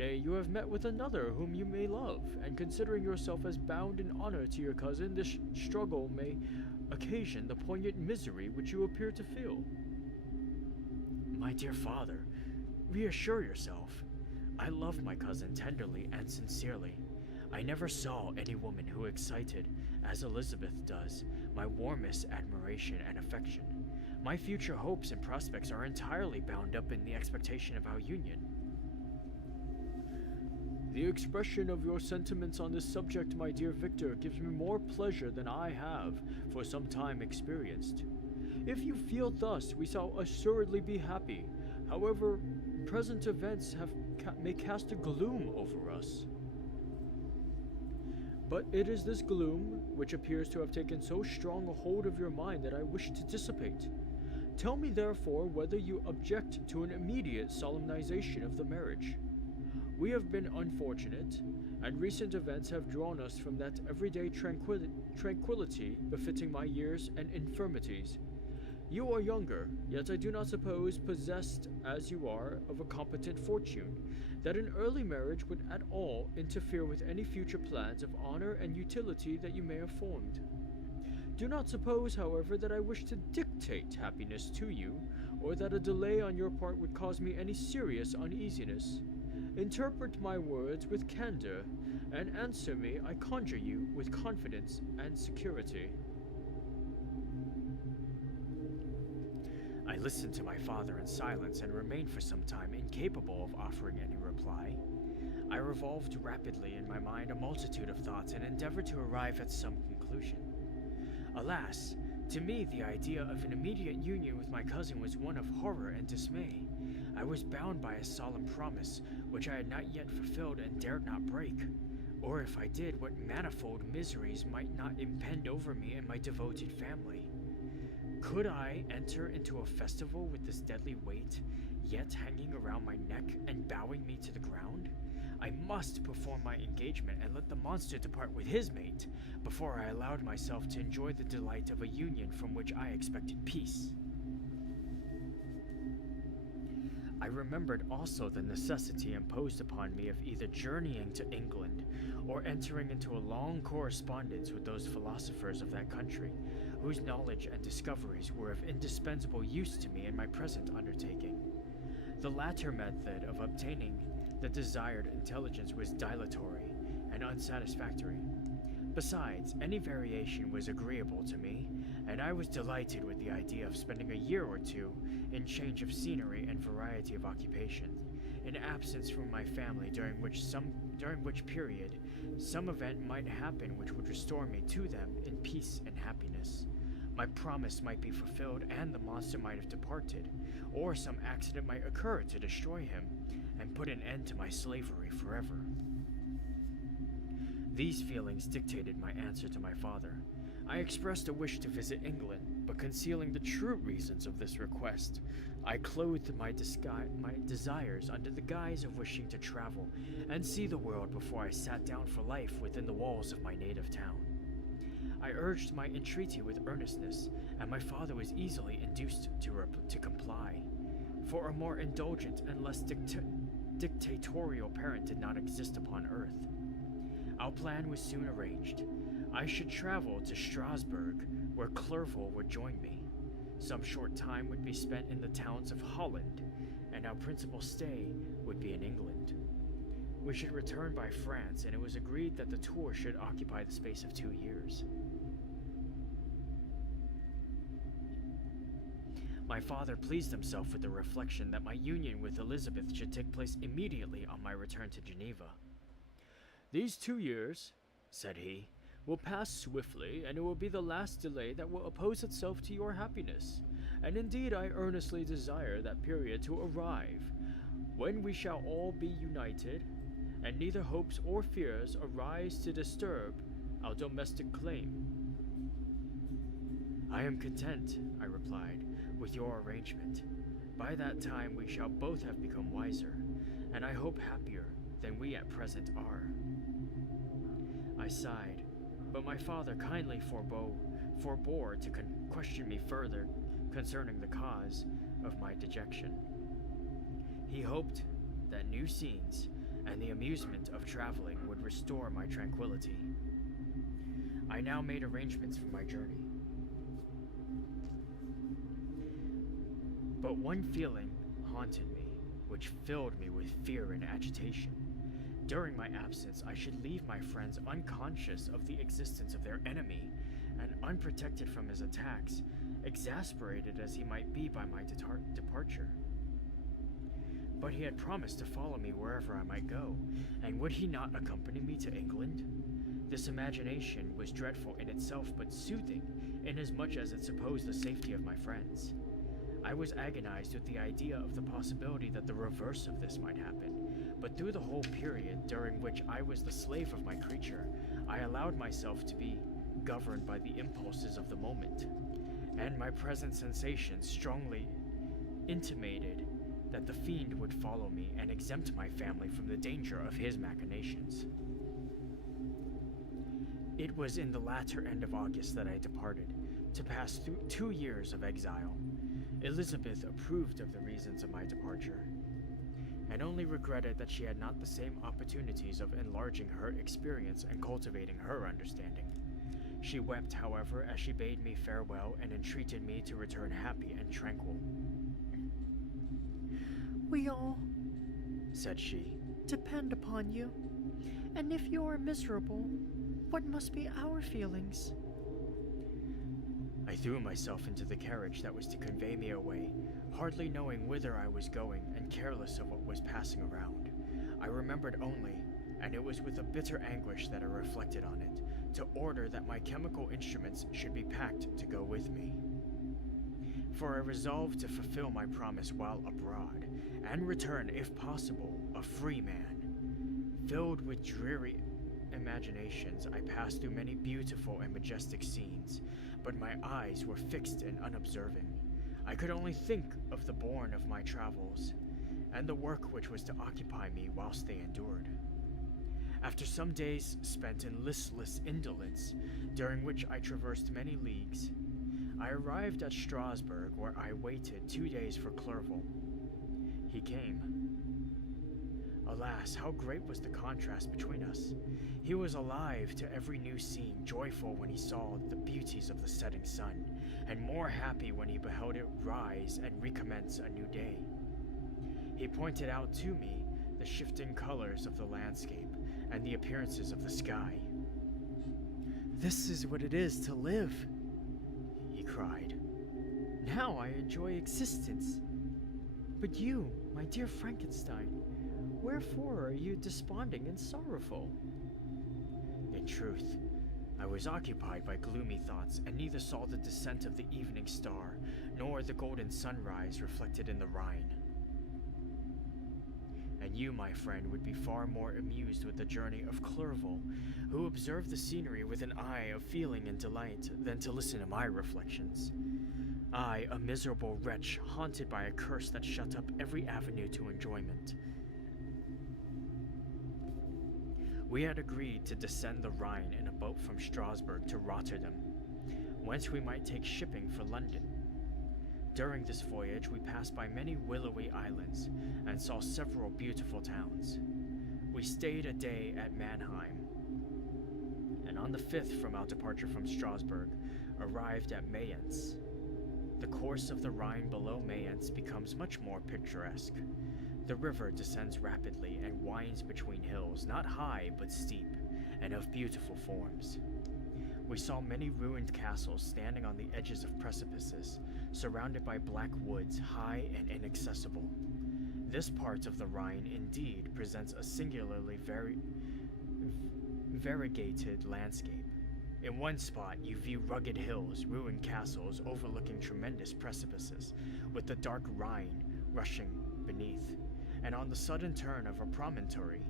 Nay, you have met with another whom you may love, and considering yourself as bound in honor to your cousin, this struggle may occasion the poignant misery which you appear to feel. My dear father, reassure yourself. I love my cousin tenderly and sincerely. I never saw any woman who excited, as Elizabeth does, my warmest admiration and affection. My future hopes and prospects are entirely bound up in the expectation of our union. The expression of your sentiments on this subject, my dear Victor, gives me more pleasure than I have for some time experienced. If you feel thus, we shall assuredly be happy. However, present events may cast a gloom over us. But it is this gloom which appears to have taken so strong a hold of your mind that I wish to dissipate. Tell me, therefore, whether you object to an immediate solemnization of the marriage. We have been unfortunate, and recent events have drawn us from that everyday tranquility befitting my years and infirmities. You are younger, yet I do not suppose, possessed as you are of a competent fortune, that an early marriage would at all interfere with any future plans of honor and utility that you may have formed. Do not suppose, however, that I wish to dictate happiness to you, or that a delay on your part would cause me any serious uneasiness. Interpret my words with candor, and answer me, I conjure you, with confidence and security. I listened to my father in silence and remained for some time incapable of offering any reply. I revolved rapidly in my mind a multitude of thoughts and endeavored to arrive at some conclusion. Alas, to me the idea of an immediate union with my cousin was one of horror and dismay. I was bound by a solemn promise, which I had not yet fulfilled and dared not break. Or if I did, what manifold miseries might not impend over me and my devoted family? Could I enter into a festival with this deadly weight, yet hanging around my neck and bowing me to the ground? I must perform my engagement and let the monster depart with his mate, before I allowed myself to enjoy the delight of a union from which I expected peace. I remembered also the necessity imposed upon me of either journeying to England or entering into a long correspondence with those philosophers of that country, whose knowledge and discoveries were of indispensable use to me in my present undertaking. The latter method of obtaining the desired intelligence was dilatory and unsatisfactory. Besides, any variation was agreeable to me, and I was delighted with the idea of spending a year or two in change of scenery and variety of occupation, in absence from my family, during which period some event might happen which would restore me to them in peace and happiness. My promise might be fulfilled and the monster might have departed, or some accident might occur to destroy him and put an end to my slavery forever. These feelings dictated my answer to my father. I expressed a wish to visit England, but concealing the true reasons of this request, I clothed my desires under the guise of wishing to travel and see the world before I sat down for life within the walls of my native town. I urged my entreaty with earnestness, and my father was easily induced to comply, for a more indulgent and less dictatorial parent did not exist upon earth. Our plan was soon arranged. I should travel to Strasbourg, where Clerval would join me. Some short time would be spent in the towns of Holland, and our principal stay would be in England. We should return by France, and it was agreed that the tour should occupy the space of 2 years. My father pleased himself with the reflection that my union with Elizabeth should take place immediately on my return to Geneva. These 2 years, said he, will pass swiftly, and it will be the last delay that will oppose itself to your happiness. And indeed I earnestly desire that period to arrive, when we shall all be united, and neither hopes or fears arise to disturb our domestic claim. I am content, I replied, with your arrangement. By that time we shall both have become wiser, and I hope happier than we at present are. I sighed, but my father kindly forbore to question me further concerning the cause of my dejection. He hoped that new scenes and the amusement of traveling would restore my tranquility. I now made arrangements for my journey. But one feeling haunted me, which filled me with fear and agitation. During my absence, I should leave my friends unconscious of the existence of their enemy and unprotected from his attacks, exasperated as he might be by my departure. But he had promised to follow me wherever I might go, and would he not accompany me to England? This imagination was dreadful in itself, but soothing, inasmuch as it supposed the safety of my friends. I was agonized with the idea of the possibility that the reverse of this might happen, but through the whole period during which I was the slave of my creature, I allowed myself to be governed by the impulses of the moment, and my present sensations strongly intimated that the fiend would follow me and exempt my family from the danger of his machinations. It was in the latter end of August that I departed, to pass through 2 years of exile. Elizabeth approved of the reasons of my departure, and only regretted that she had not the same opportunities of enlarging her experience and cultivating her understanding. She wept, however, as she bade me farewell and entreated me to return happy and tranquil. We all Said she, depend upon you, and if you are miserable, what must be our feelings? I threw myself into the carriage that was to convey me away, hardly knowing whither I was going and careless of what was passing around. I remembered only, and it was with a bitter anguish that I reflected on it, to order that my chemical instruments should be packed to go with me. For I resolved to fulfill my promise while abroad, and return, if possible, a free man. Filled with dreary imaginations, I passed through many beautiful and majestic scenes, but my eyes were fixed and unobserving. I could only think of the bourne of my travels, and the work which was to occupy me whilst they endured. After some days spent in listless indolence, during which I traversed many leagues, I arrived at Strasbourg, where I waited 2 days for Clerval. He came. Alas, how great was the contrast between us! He was alive to every new scene, joyful when he saw the beauties of the setting sun, and more happy when he beheld it rise and recommence a new day. He pointed out to me the shifting colors of the landscape and the appearances of the sky. This is what it is to live, He cried. Now I enjoy existence. But you, my dear Frankenstein, wherefore are you desponding and sorrowful? In truth, I was occupied by gloomy thoughts, and neither saw the descent of the evening star, nor the golden sunrise reflected in the Rhine. And you, my friend, would be far more amused with the journey of Clerval, who observed the scenery with an eye of feeling and delight, than to listen to my reflections. I, a miserable wretch, haunted by a curse that shut up every avenue to enjoyment. We had agreed to descend the Rhine in a boat from Strasbourg to Rotterdam, whence we might take shipping for London. During this voyage, we passed by many willowy islands and saw several beautiful towns. We stayed a day at Mannheim, and on the 5th from our departure from Strasbourg, arrived at Mayence. The course of the Rhine below Mayence becomes much more picturesque. The river descends rapidly and winds between hills, not high but steep, and of beautiful forms. We saw many ruined castles standing on the edges of precipices, surrounded by black woods, high and inaccessible. This part of the Rhine, indeed, presents a singularly variegated landscape. In one spot, you view rugged hills, ruined castles overlooking tremendous precipices, with the dark Rhine rushing beneath, and on the sudden turn of a promontory,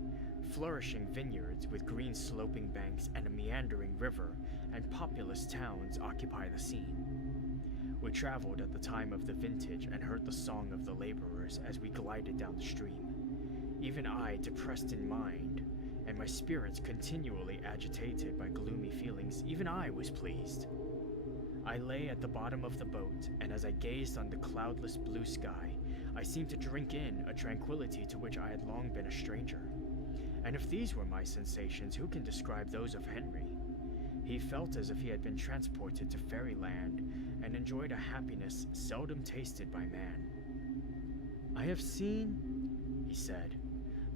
flourishing vineyards with green sloping banks and a meandering river, and populous towns occupy the scene. We traveled at the time of the vintage and heard the song of the laborers as we glided down the stream. Even I, depressed in mind, and my spirits continually agitated by gloomy feelings, even I was pleased. I lay at the bottom of the boat, and as I gazed on the cloudless blue sky, I seemed to drink in a tranquility to which I had long been a stranger. And if these were my sensations, who can describe those of Henry? He felt as if he had been transported to fairyland and enjoyed a happiness seldom tasted by man. I have seen, he said,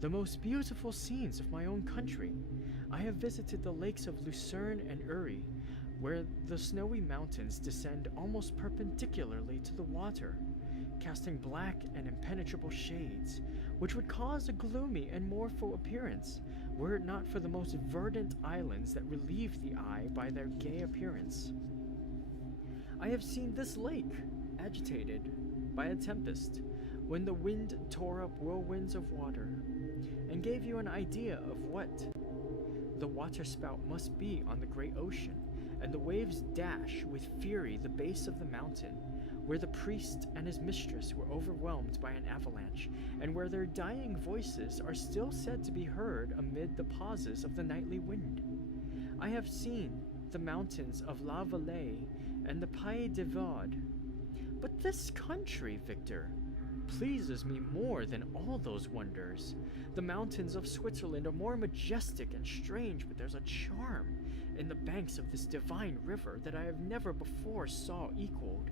the most beautiful scenes of my own country. I have visited the lakes of Lucerne and Uri, where the snowy mountains descend almost perpendicularly to the water, casting black and impenetrable shades, which would cause a gloomy and mournful appearance, were it not for the most verdant islands that relieve the eye by their gay appearance. I have seen this lake agitated by a tempest, when the wind tore up whirlwinds of water, and gave you an idea of what the waterspout must be on the great ocean, and the waves dash with fury the base of the mountain, where the priest and his mistress were overwhelmed by an avalanche, and where their dying voices are still said to be heard amid the pauses of the nightly wind. I have seen the mountains of La Valais and the Pays de Vaud. But this country, Victor, pleases me more than all those wonders. The mountains of Switzerland are more majestic and strange, but there's a charm in the banks of this divine river that I have never before saw equaled.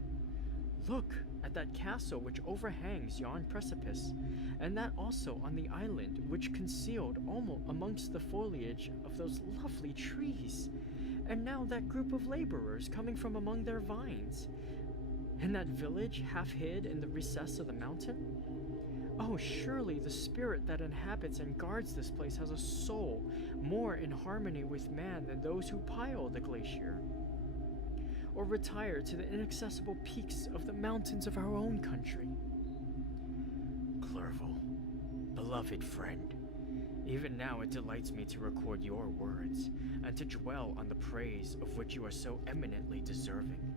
Look at that castle which overhangs yon precipice, and that also on the island which concealed almost amongst the foliage of those lovely trees, and now that group of laborers coming from among their vines, and that village half hid in the recess of the mountain. Oh, surely the spirit that inhabits and guards this place has a soul more in harmony with man than those who pile the glacier, or retire to the inaccessible peaks of the mountains of our own country. Clerval, beloved friend, even now it delights me to record your words, and to dwell on the praise of which you are so eminently deserving.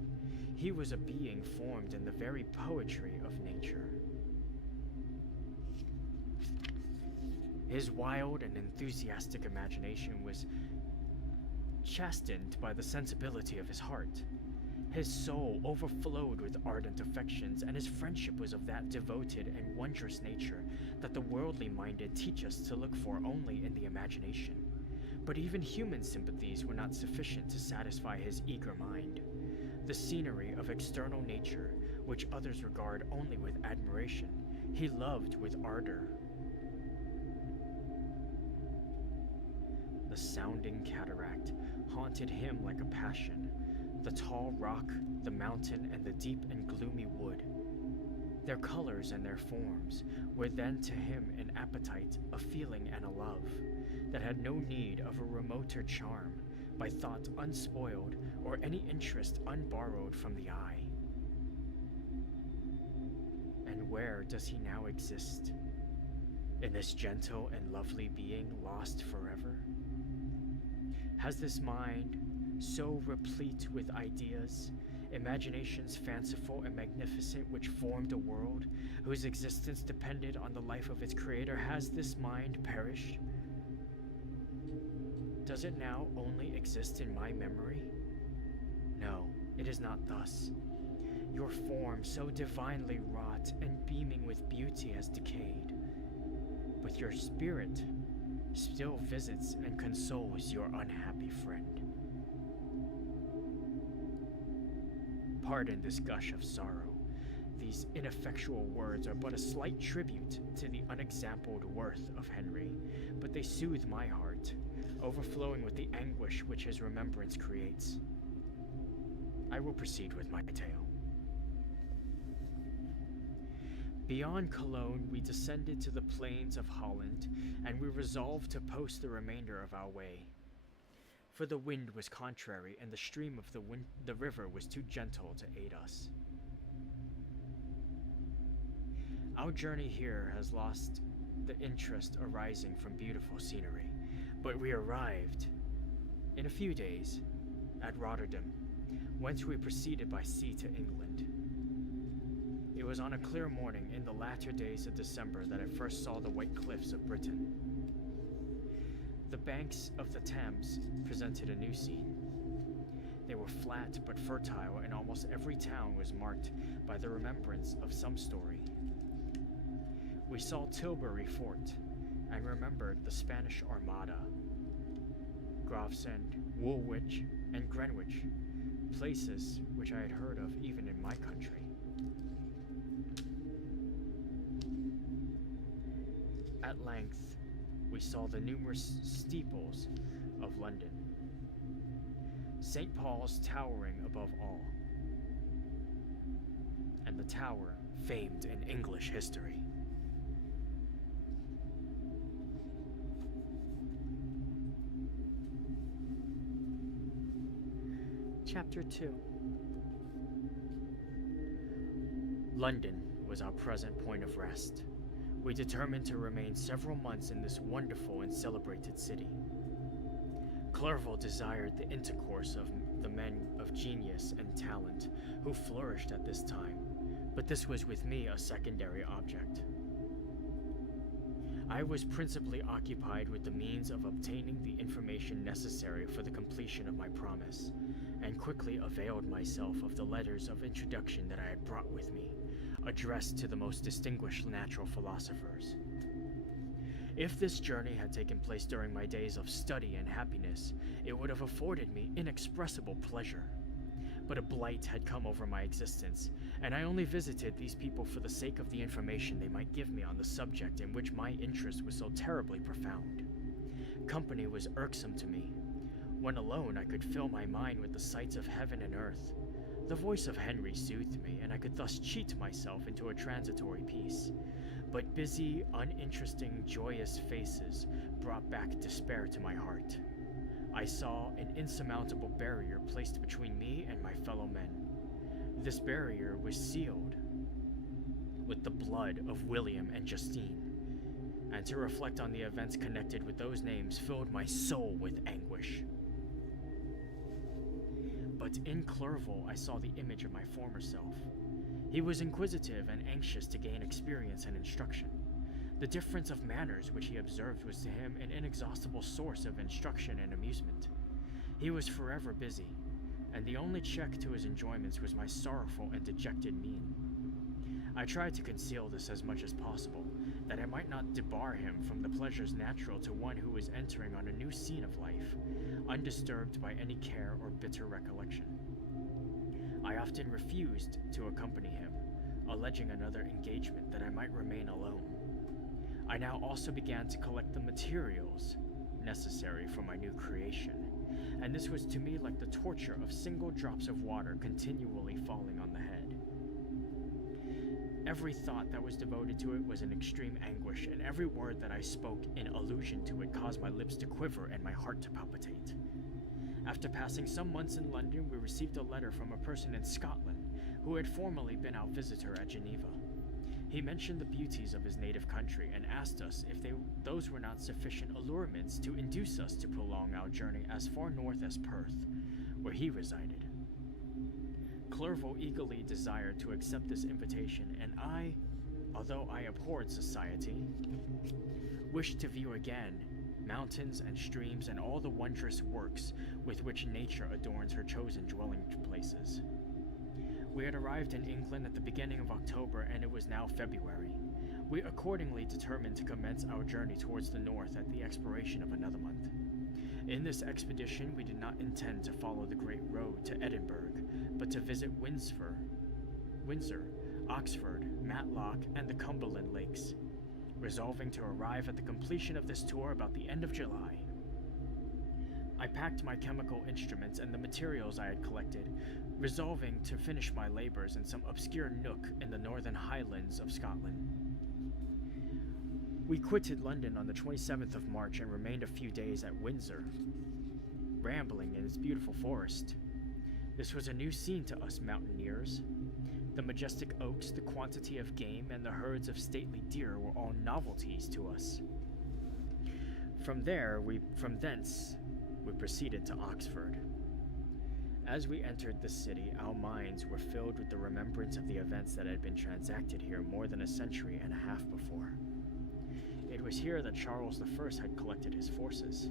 He was a being formed in the very poetry of nature. His wild and enthusiastic imagination was chastened by the sensibility of his heart. His soul overflowed with ardent affections, and his friendship was of that devoted and wondrous nature that the worldly minded teach us to look for only in the imagination. But even human sympathies were not sufficient to satisfy his eager mind. The scenery of external nature, which others regard only with admiration, he loved with ardor. The sounding cataract haunted him like a passion, the tall rock, the mountain, and the deep and gloomy wood. Their colors and their forms were then to him an appetite, a feeling, and a love that had no need of a remoter charm, by thought unspoiled, or any interest unborrowed from the eye. And where does he now exist? In this gentle and lovely being lost forever? Has this mind, so replete with ideas, imaginations fanciful and magnificent, which formed a world whose existence depended on the life of its creator, has this mind perished? Does it now only exist in my memory? No, it is not thus. Your form, so divinely wrought and beaming with beauty, has decayed, but your spirit still visits and consoles your unhappy friend. Pardon this gush of sorrow. These ineffectual words are but a slight tribute to the unexampled worth of Henry, but they soothe my heart, overflowing with the anguish which his remembrance creates. I will proceed with my tale. Beyond Cologne, we descended to the plains of Holland, and we resolved to post the remainder of our way. For the wind was contrary, and the stream of the river was too gentle to aid us. Our journey here has lost the interest arising from beautiful scenery, but we arrived, in a few days, at Rotterdam, whence we proceeded by sea to England. It was on a clear morning in the latter days of December that I first saw the white cliffs of Britain. The banks of the Thames presented a new scene. They were flat but fertile, and almost every town was marked by the remembrance of some story. we saw Tilbury Fort and remembered the Spanish Armada, Gravesend, Woolwich, and Greenwich, places which I had heard of even in my country. At length, we saw the numerous steeples of London, St. Paul's towering above all, and the tower famed in English history. Chapter 2. London was our present point of rest. We determined to remain several months in this wonderful and celebrated city. Clerval desired the intercourse of the men of genius and talent who flourished at this time, but this was with me a secondary object. I was principally occupied with the means of obtaining the information necessary for the completion of my promise, and quickly availed myself of the letters of introduction that I had brought with me, addressed to the most distinguished natural philosophers. If this journey had taken place during my days of study and happiness, it would have afforded me inexpressible pleasure. But a blight had come over my existence, and I only visited these people for the sake of the information they might give me on the subject in which my interest was so terribly profound. Company was irksome to me. When alone, I could fill my mind with the sights of heaven and earth. The voice of Henry soothed me, and I could thus cheat myself into a transitory peace. But busy, uninteresting, joyous faces brought back despair to my heart. I saw an insurmountable barrier placed between me and my fellow men. This barrier was sealed with the blood of William and Justine, and to reflect on the events connected with those names filled my soul with anguish. But in Clerval I saw the image of my former self. He was inquisitive and anxious to gain experience and instruction. The difference of manners which he observed was to him an inexhaustible source of instruction and amusement. He was forever busy, and the only check to his enjoyments was my sorrowful and dejected mien. I tried to conceal this as much as possible, that I might not debar him from the pleasures natural to one who was entering on a new scene of life, undisturbed by any care or bitter recollection. I often refused to accompany him, alleging another engagement that I might remain alone. I now also began to collect the materials necessary for my new creation, and this was to me like the torture of single drops of water continually falling on the head. Every thought that was devoted to it was in extreme anguish, and every word that I spoke in allusion to it caused my lips to quiver and my heart to palpitate. After passing some months in London, we received a letter from a person in Scotland who had formerly been our visitor at Geneva. He mentioned the beauties of his native country and asked us if those were not sufficient allurements to induce us to prolong our journey as far north as Perth, where he resided. Clerval eagerly desired to accept this invitation, and I, although I abhorred society, wished to view again mountains and streams and all the wondrous works with which nature adorns her chosen dwelling places. We had arrived in England at the beginning of October, and it was now February. We accordingly determined to commence our journey towards the north at the expiration of another month. In this expedition, we did not intend to follow the great road to Edinburgh, but to visit Windsor, Oxford, Matlock, and the Cumberland Lakes, resolving to arrive at the completion of this tour about the end of July. I packed my chemical instruments and the materials I had collected, resolving to finish my labors in some obscure nook in the northern highlands of Scotland. We quitted London on the 27th of March and remained a few days at Windsor, rambling in its beautiful forest. This was a new scene to us mountaineers. The majestic oaks, the quantity of game, and the herds of stately deer were all novelties to us. From thence, we proceeded to Oxford. As we entered the city, our minds were filled with the remembrance of the events that had been transacted here more than a century and a half before. It was here that Charles I had collected his forces.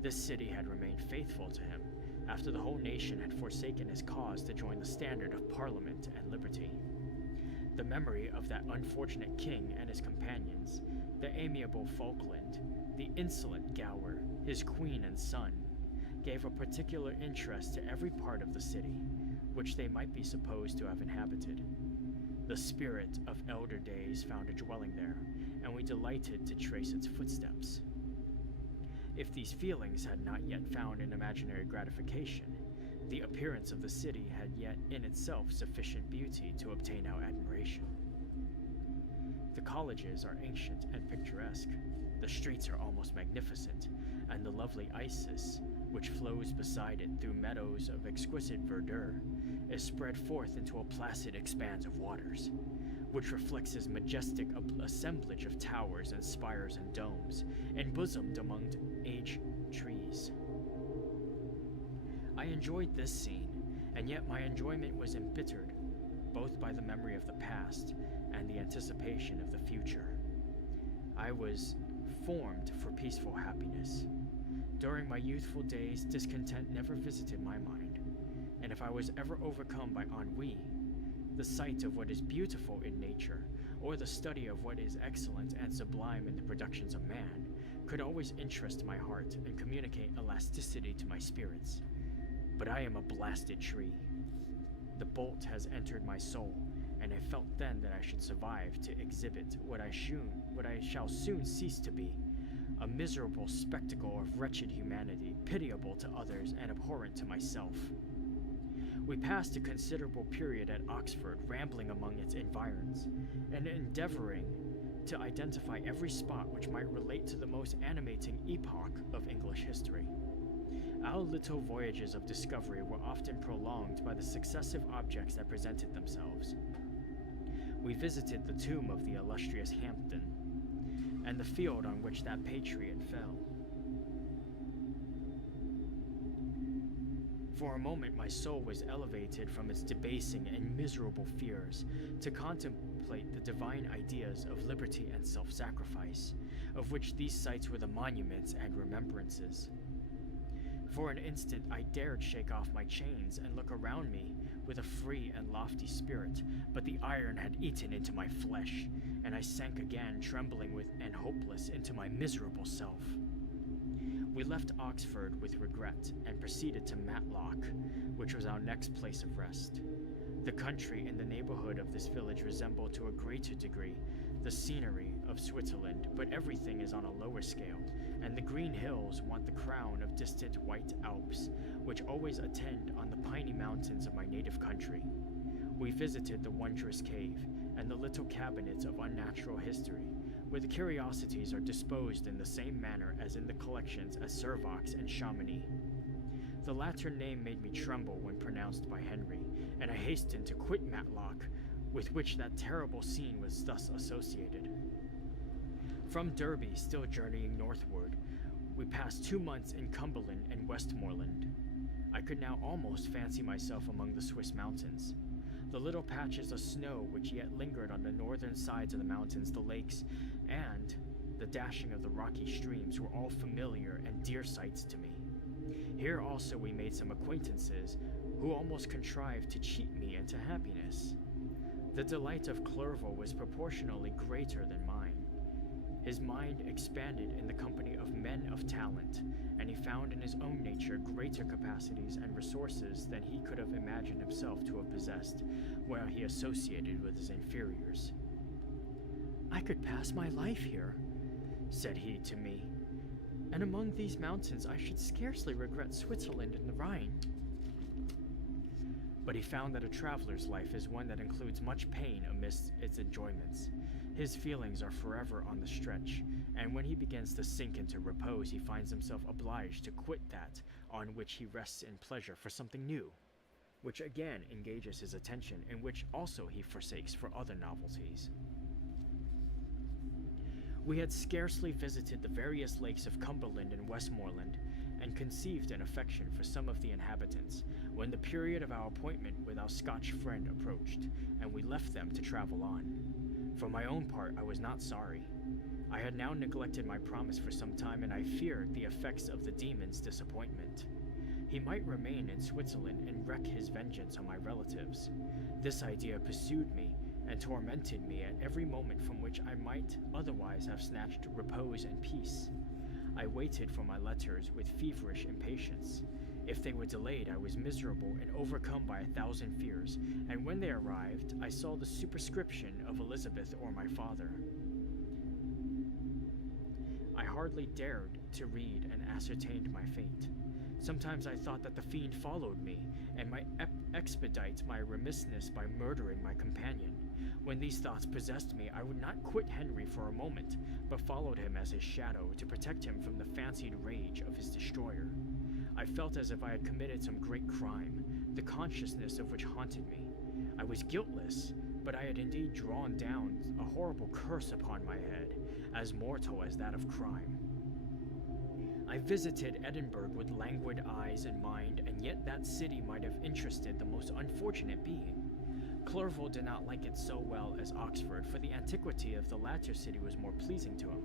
This city had remained faithful to him, after the whole nation had forsaken his cause to join the standard of Parliament and liberty. The memory of that unfortunate king and his companions, the amiable Falkland, the insolent Gower, his queen and son, gave a particular interest to every part of the city, which they might be supposed to have inhabited. The spirit of elder days found a dwelling there, and we delighted to trace its footsteps. If these feelings had not yet found an imaginary gratification, the appearance of the city had yet in itself sufficient beauty to obtain our admiration. The colleges are ancient and picturesque, the streets are almost magnificent, and the lovely Isis, which flows beside it through meadows of exquisite verdure, is spread forth into a placid expanse of waters, which reflects his majestic assemblage of towers and spires and domes, embosomed among aged trees. I enjoyed this scene, and yet my enjoyment was embittered, both by the memory of the past and the anticipation of the future. I was formed for peaceful happiness. During my youthful days, discontent never visited my mind, and if I was ever overcome by ennui, the sight of what is beautiful in nature, or the study of what is excellent and sublime in the productions of man, could always interest my heart and communicate elasticity to my spirits. But I am a blasted tree. The bolt has entered my soul, and I felt then that I should survive to exhibit what I shall soon cease to be, a miserable spectacle of wretched humanity, pitiable to others and abhorrent to myself. We passed a considerable period at Oxford, rambling among its environs, and endeavoring to identify every spot which might relate to the most animating epoch of English history. Our little voyages of discovery were often prolonged by the successive objects that presented themselves. We visited the tomb of the illustrious Hampden, and the field on which that patriot fell. For a moment my soul was elevated from its debasing and miserable fears to contemplate the divine ideas of liberty and self-sacrifice, of which these sites were the monuments and remembrances. For an instant I dared shake off my chains and look around me with a free and lofty spirit, but the iron had eaten into my flesh, and I sank again, trembling and hopeless, into my miserable self. We left Oxford with regret and proceeded to Matlock, which was our next place of rest. The country in the neighborhood of this village resembled to a greater degree the scenery of Switzerland, but everything is on a lower scale, and the green hills want the crown of distant white Alps, which always attend on the piney mountains of my native country. We visited the wondrous cave and the little cabinets of unnatural history, where the curiosities are disposed in the same manner as in the collections at Servox and Chamonix. The latter name made me tremble when pronounced by Henry, and I hastened to quit Matlock, with which that terrible scene was thus associated. From Derby, still journeying northward, we passed 2 months in Cumberland and Westmoreland. I could now almost fancy myself among the Swiss mountains. The little patches of snow which yet lingered on the northern sides of the mountains, the lakes, and the dashing of the rocky streams were all familiar and dear sights to me. Here also we made some acquaintances who almost contrived to cheat me into happiness. The delight of Clerval was proportionally greater than mine. His mind expanded in the company of men of talent, and he found in his own nature greater capacities and resources than he could have imagined himself to have possessed while he associated with his inferiors. "I could pass my life here," said he to me, "and among these mountains I should scarcely regret Switzerland and the Rhine." But he found that a traveler's life is one that includes much pain amidst its enjoyments. His feelings are forever on the stretch, and when he begins to sink into repose, he finds himself obliged to quit that on which he rests in pleasure for something new, which again engages his attention, and which also he forsakes for other novelties. We had scarcely visited the various lakes of Cumberland and Westmoreland, and conceived an affection for some of the inhabitants, when the period of our appointment with our Scotch friend approached, and we left them to travel on. For my own part, I was not sorry. I had now neglected my promise for some time, and I feared the effects of the demon's disappointment. He might remain in Switzerland and wreak his vengeance on my relatives. This idea pursued me, and tormented me at every moment from which I might otherwise have snatched repose and peace. I waited for my letters with feverish impatience. If they were delayed, I was miserable and overcome by 1,000 fears, and when they arrived, I saw the superscription of Elizabeth or my father. I hardly dared to read and ascertained my fate. Sometimes I thought that the fiend followed me, and might expedite my remissness by murdering my companion. When these thoughts possessed me, I would not quit Henry for a moment, but followed him as his shadow to protect him from the fancied rage of his destroyer. I felt as if I had committed some great crime, the consciousness of which haunted me. I was guiltless, but I had indeed drawn down a horrible curse upon my head, as mortal as that of crime. I visited Edinburgh with languid eyes and mind, and yet that city might have interested the most unfortunate being. Clerval did not like it so well as Oxford, for the antiquity of the latter city was more pleasing to him.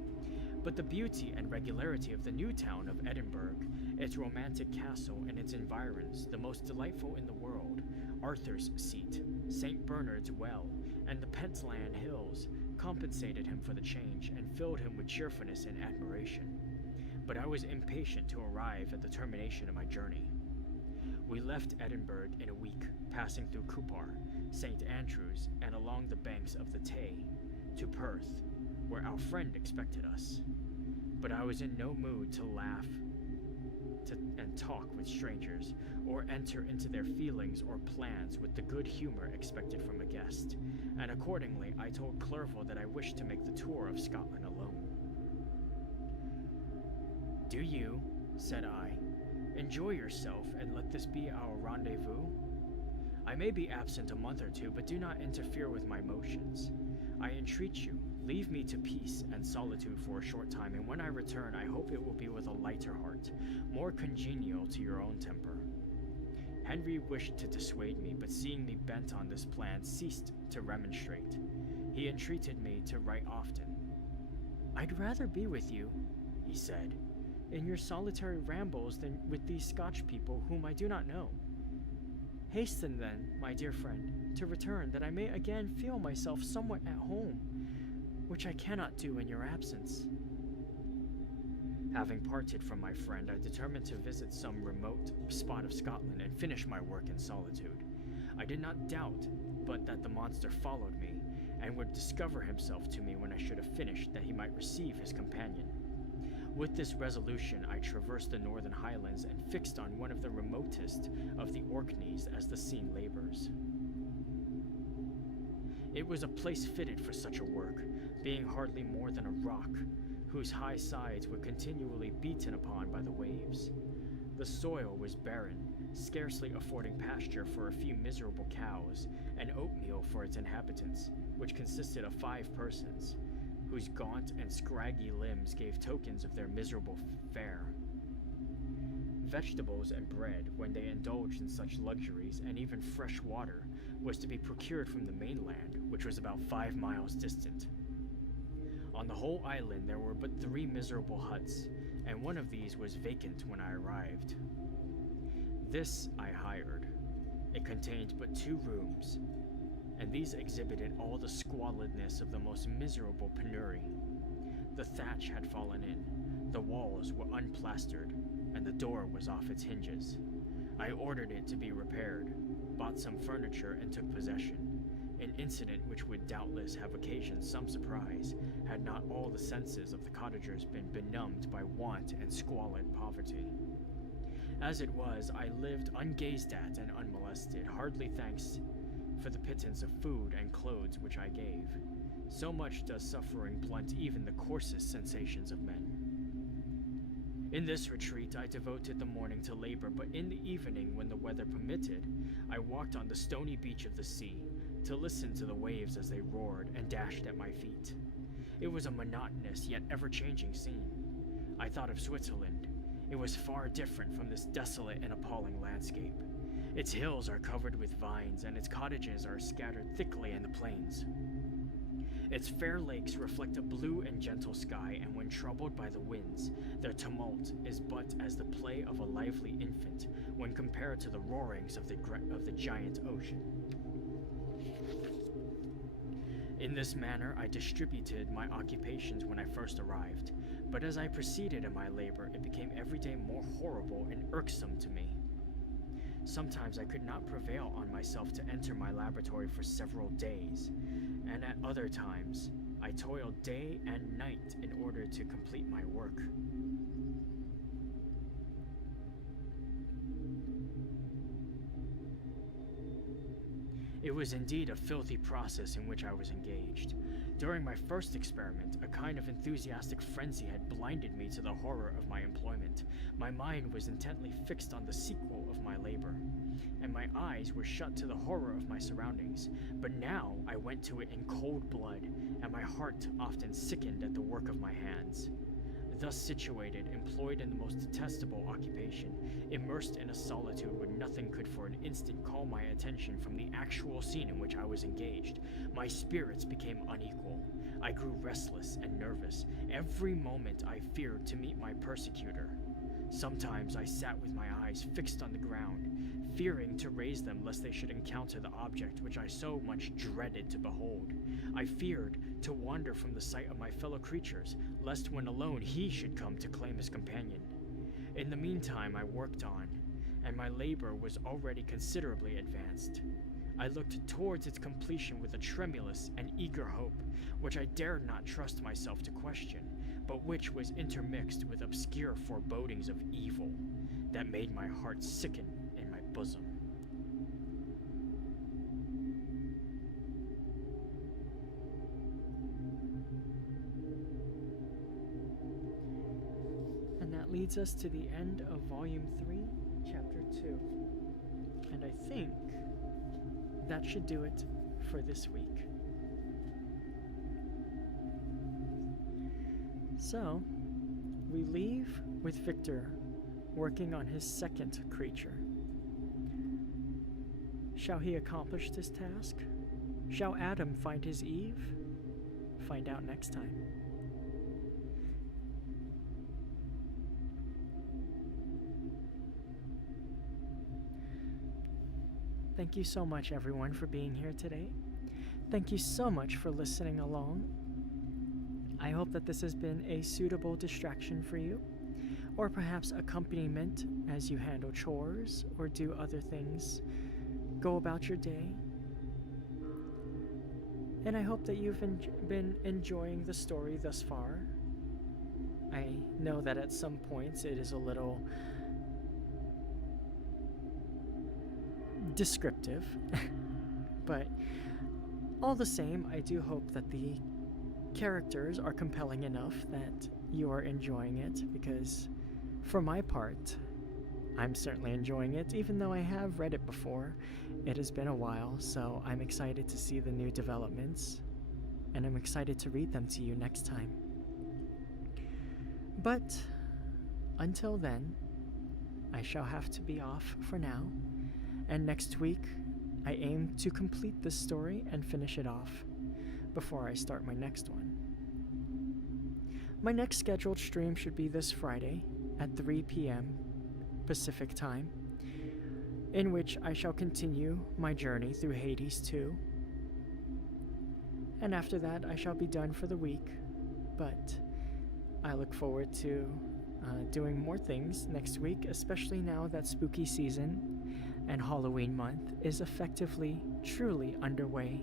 But the beauty and regularity of the new town of Edinburgh, its romantic castle and its environs, the most delightful in the world, Arthur's Seat, St. Bernard's Well, and the Pentland Hills, compensated him for the change and filled him with cheerfulness and admiration. But I was impatient to arrive at the termination of my journey. We left Edinburgh in a week, passing through Cupar, St. Andrews, and along the banks of the Tay, to Perth, where our friend expected us. But I was in no mood to laugh and talk with strangers, or enter into their feelings or plans with the good humor expected from a guest, and accordingly I told Clerval that I wished to make the tour of Scotland alone. "Do you," said I, "enjoy yourself, and let this be our rendezvous? I may be absent a month or two, but do not interfere with my motions. I entreat you, leave me to peace and solitude for a short time, and when I return, I hope it will be with a lighter heart, more congenial to your own temper." Henry wished to dissuade me, but seeing me bent on this plan, ceased to remonstrate. He entreated me to write often. "I'd rather be with you," he said, "in your solitary rambles than with these Scotch people whom I do not know. Hasten then, my dear friend, to return, that I may again feel myself somewhat at home, which I cannot do in your absence." Having parted from my friend, I determined to visit some remote spot of Scotland and finish my work in solitude. I did not doubt but that the monster followed me, and would discover himself to me when I should have finished, that he might receive his companion. With this resolution, I traversed the northern highlands and fixed on one of the remotest of the Orkneys as the scene labors. It was a place fitted for such a work, being hardly more than a rock, whose high sides were continually beaten upon by the waves. The soil was barren, scarcely affording pasture for a few miserable cows, and oatmeal for its inhabitants, which consisted of 5 persons, whose gaunt and scraggy limbs gave tokens of their miserable fare. Vegetables and bread, when they indulged in such luxuries, and even fresh water, was to be procured from the mainland, which was about 5 miles distant. On the whole island there were but 3 miserable huts, and one of these was vacant when I arrived. This I hired. It contained but 2 rooms, and these exhibited all the squalidness of the most miserable penury. The thatch had fallen in, the walls were unplastered, and the door was off its hinges. I ordered it to be repaired, bought some furniture, and took possession, an incident which would doubtless have occasioned some surprise, had not all the senses of the cottagers been benumbed by want and squalid poverty. As it was, I lived ungazed at and unmolested, hardly thanks for the pittance of food and clothes which I gave. So much does suffering blunt even the coarsest sensations of men. In this retreat I devoted the morning to labor, but in the evening, when the weather permitted, I walked on the stony beach of the sea, to listen to the waves as they roared and dashed at my feet. It was a monotonous yet ever-changing scene. I thought of Switzerland. It was far different from this desolate and appalling landscape. Its hills are covered with vines, and its cottages are scattered thickly in the plains. Its fair lakes reflect a blue and gentle sky, and when troubled by the winds, their tumult is but as the play of a lively infant when compared to the roarings of the giant ocean. In this manner, I distributed my occupations when I first arrived, but as I proceeded in my labor, it became every day more horrible and irksome to me. Sometimes I could not prevail on myself to enter my laboratory for several days, and at other times, I toiled day and night in order to complete my work. It was indeed a filthy process in which I was engaged. During my first experiment, a kind of enthusiastic frenzy had blinded me to the horror of my employment. My mind was intently fixed on the sequel of my labor, and my eyes were shut to the horror of my surroundings. But now I went to it in cold blood, and my heart often sickened at the work of my hands. Thus situated, employed in the most detestable occupation, immersed in a solitude where nothing could for an instant call my attention from the actual scene in which I was engaged, my spirits became unequal. I grew restless and nervous. Every moment I feared to meet my persecutor. Sometimes I sat with my eyes fixed on the ground, fearing to raise them lest they should encounter the object which I so much dreaded to behold. I feared to wander from the sight of my fellow creatures, lest when alone he should come to claim his companion. In the meantime I worked on, and my labor was already considerably advanced. I looked towards its completion with a tremulous and eager hope, which I dared not trust myself to question, but which was intermixed with obscure forebodings of evil that made my heart sicken in my bosom. And that leads us to the end of Volume 3, Chapter 2. And I think that should do it for this week. So, we leave with Victor working on his second creature. Shall he accomplish this task? Shall Adam find his Eve? Find out next time. Thank you so much, everyone, for being here today. Thank you so much for listening along. I hope that this has been a suitable distraction for you, or perhaps accompaniment as you handle chores or do other things. Go about your day. And I hope that you've been enjoying the story thus far. I know that at some points it is a little descriptive, but all the same, I do hope that the characters are compelling enough that you are enjoying it, because for my part, I'm certainly enjoying it, even though I have read it before. It has been a while, so I'm excited to see the new developments, and I'm excited to read them to you next time. But until then, I shall have to be off for now, and next week I aim to complete this story and finish it off before I start my next one. My next scheduled stream should be this Friday at 3 p.m. Pacific time, in which I shall continue my journey through Hades 2. And after that, I shall be done for the week, but I look forward to doing more things next week, especially now that spooky season and Halloween month is effectively, truly underway.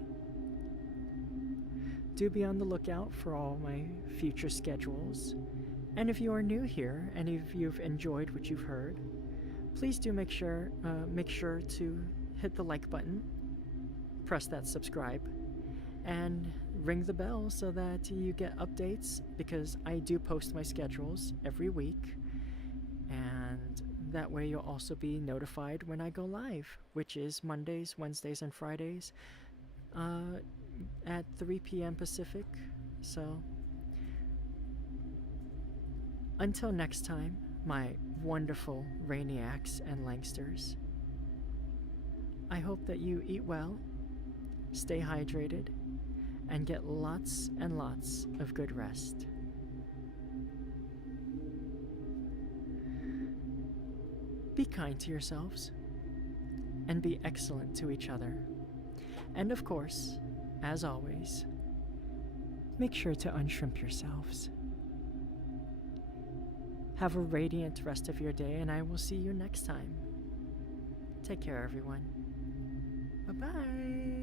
Do be on the lookout for all my future schedules. And if you are new here and if you've enjoyed what you've heard, please do make sure to hit the like button, press that subscribe, and ring the bell so that you get updates, because I do post my schedules every week, and that way you'll also be notified when I go live, which is Mondays, Wednesdays, and Fridays at 3 p.m. Pacific. So until next time, my wonderful Rainiacs and Langsters, I hope that you eat well, stay hydrated, and get lots and lots of good rest. Be kind to yourselves, and be excellent to each other. And of course, as always, make sure to unshrimp yourselves. Have a radiant rest of your day, and I will see you next time. Take care, everyone. Bye-bye.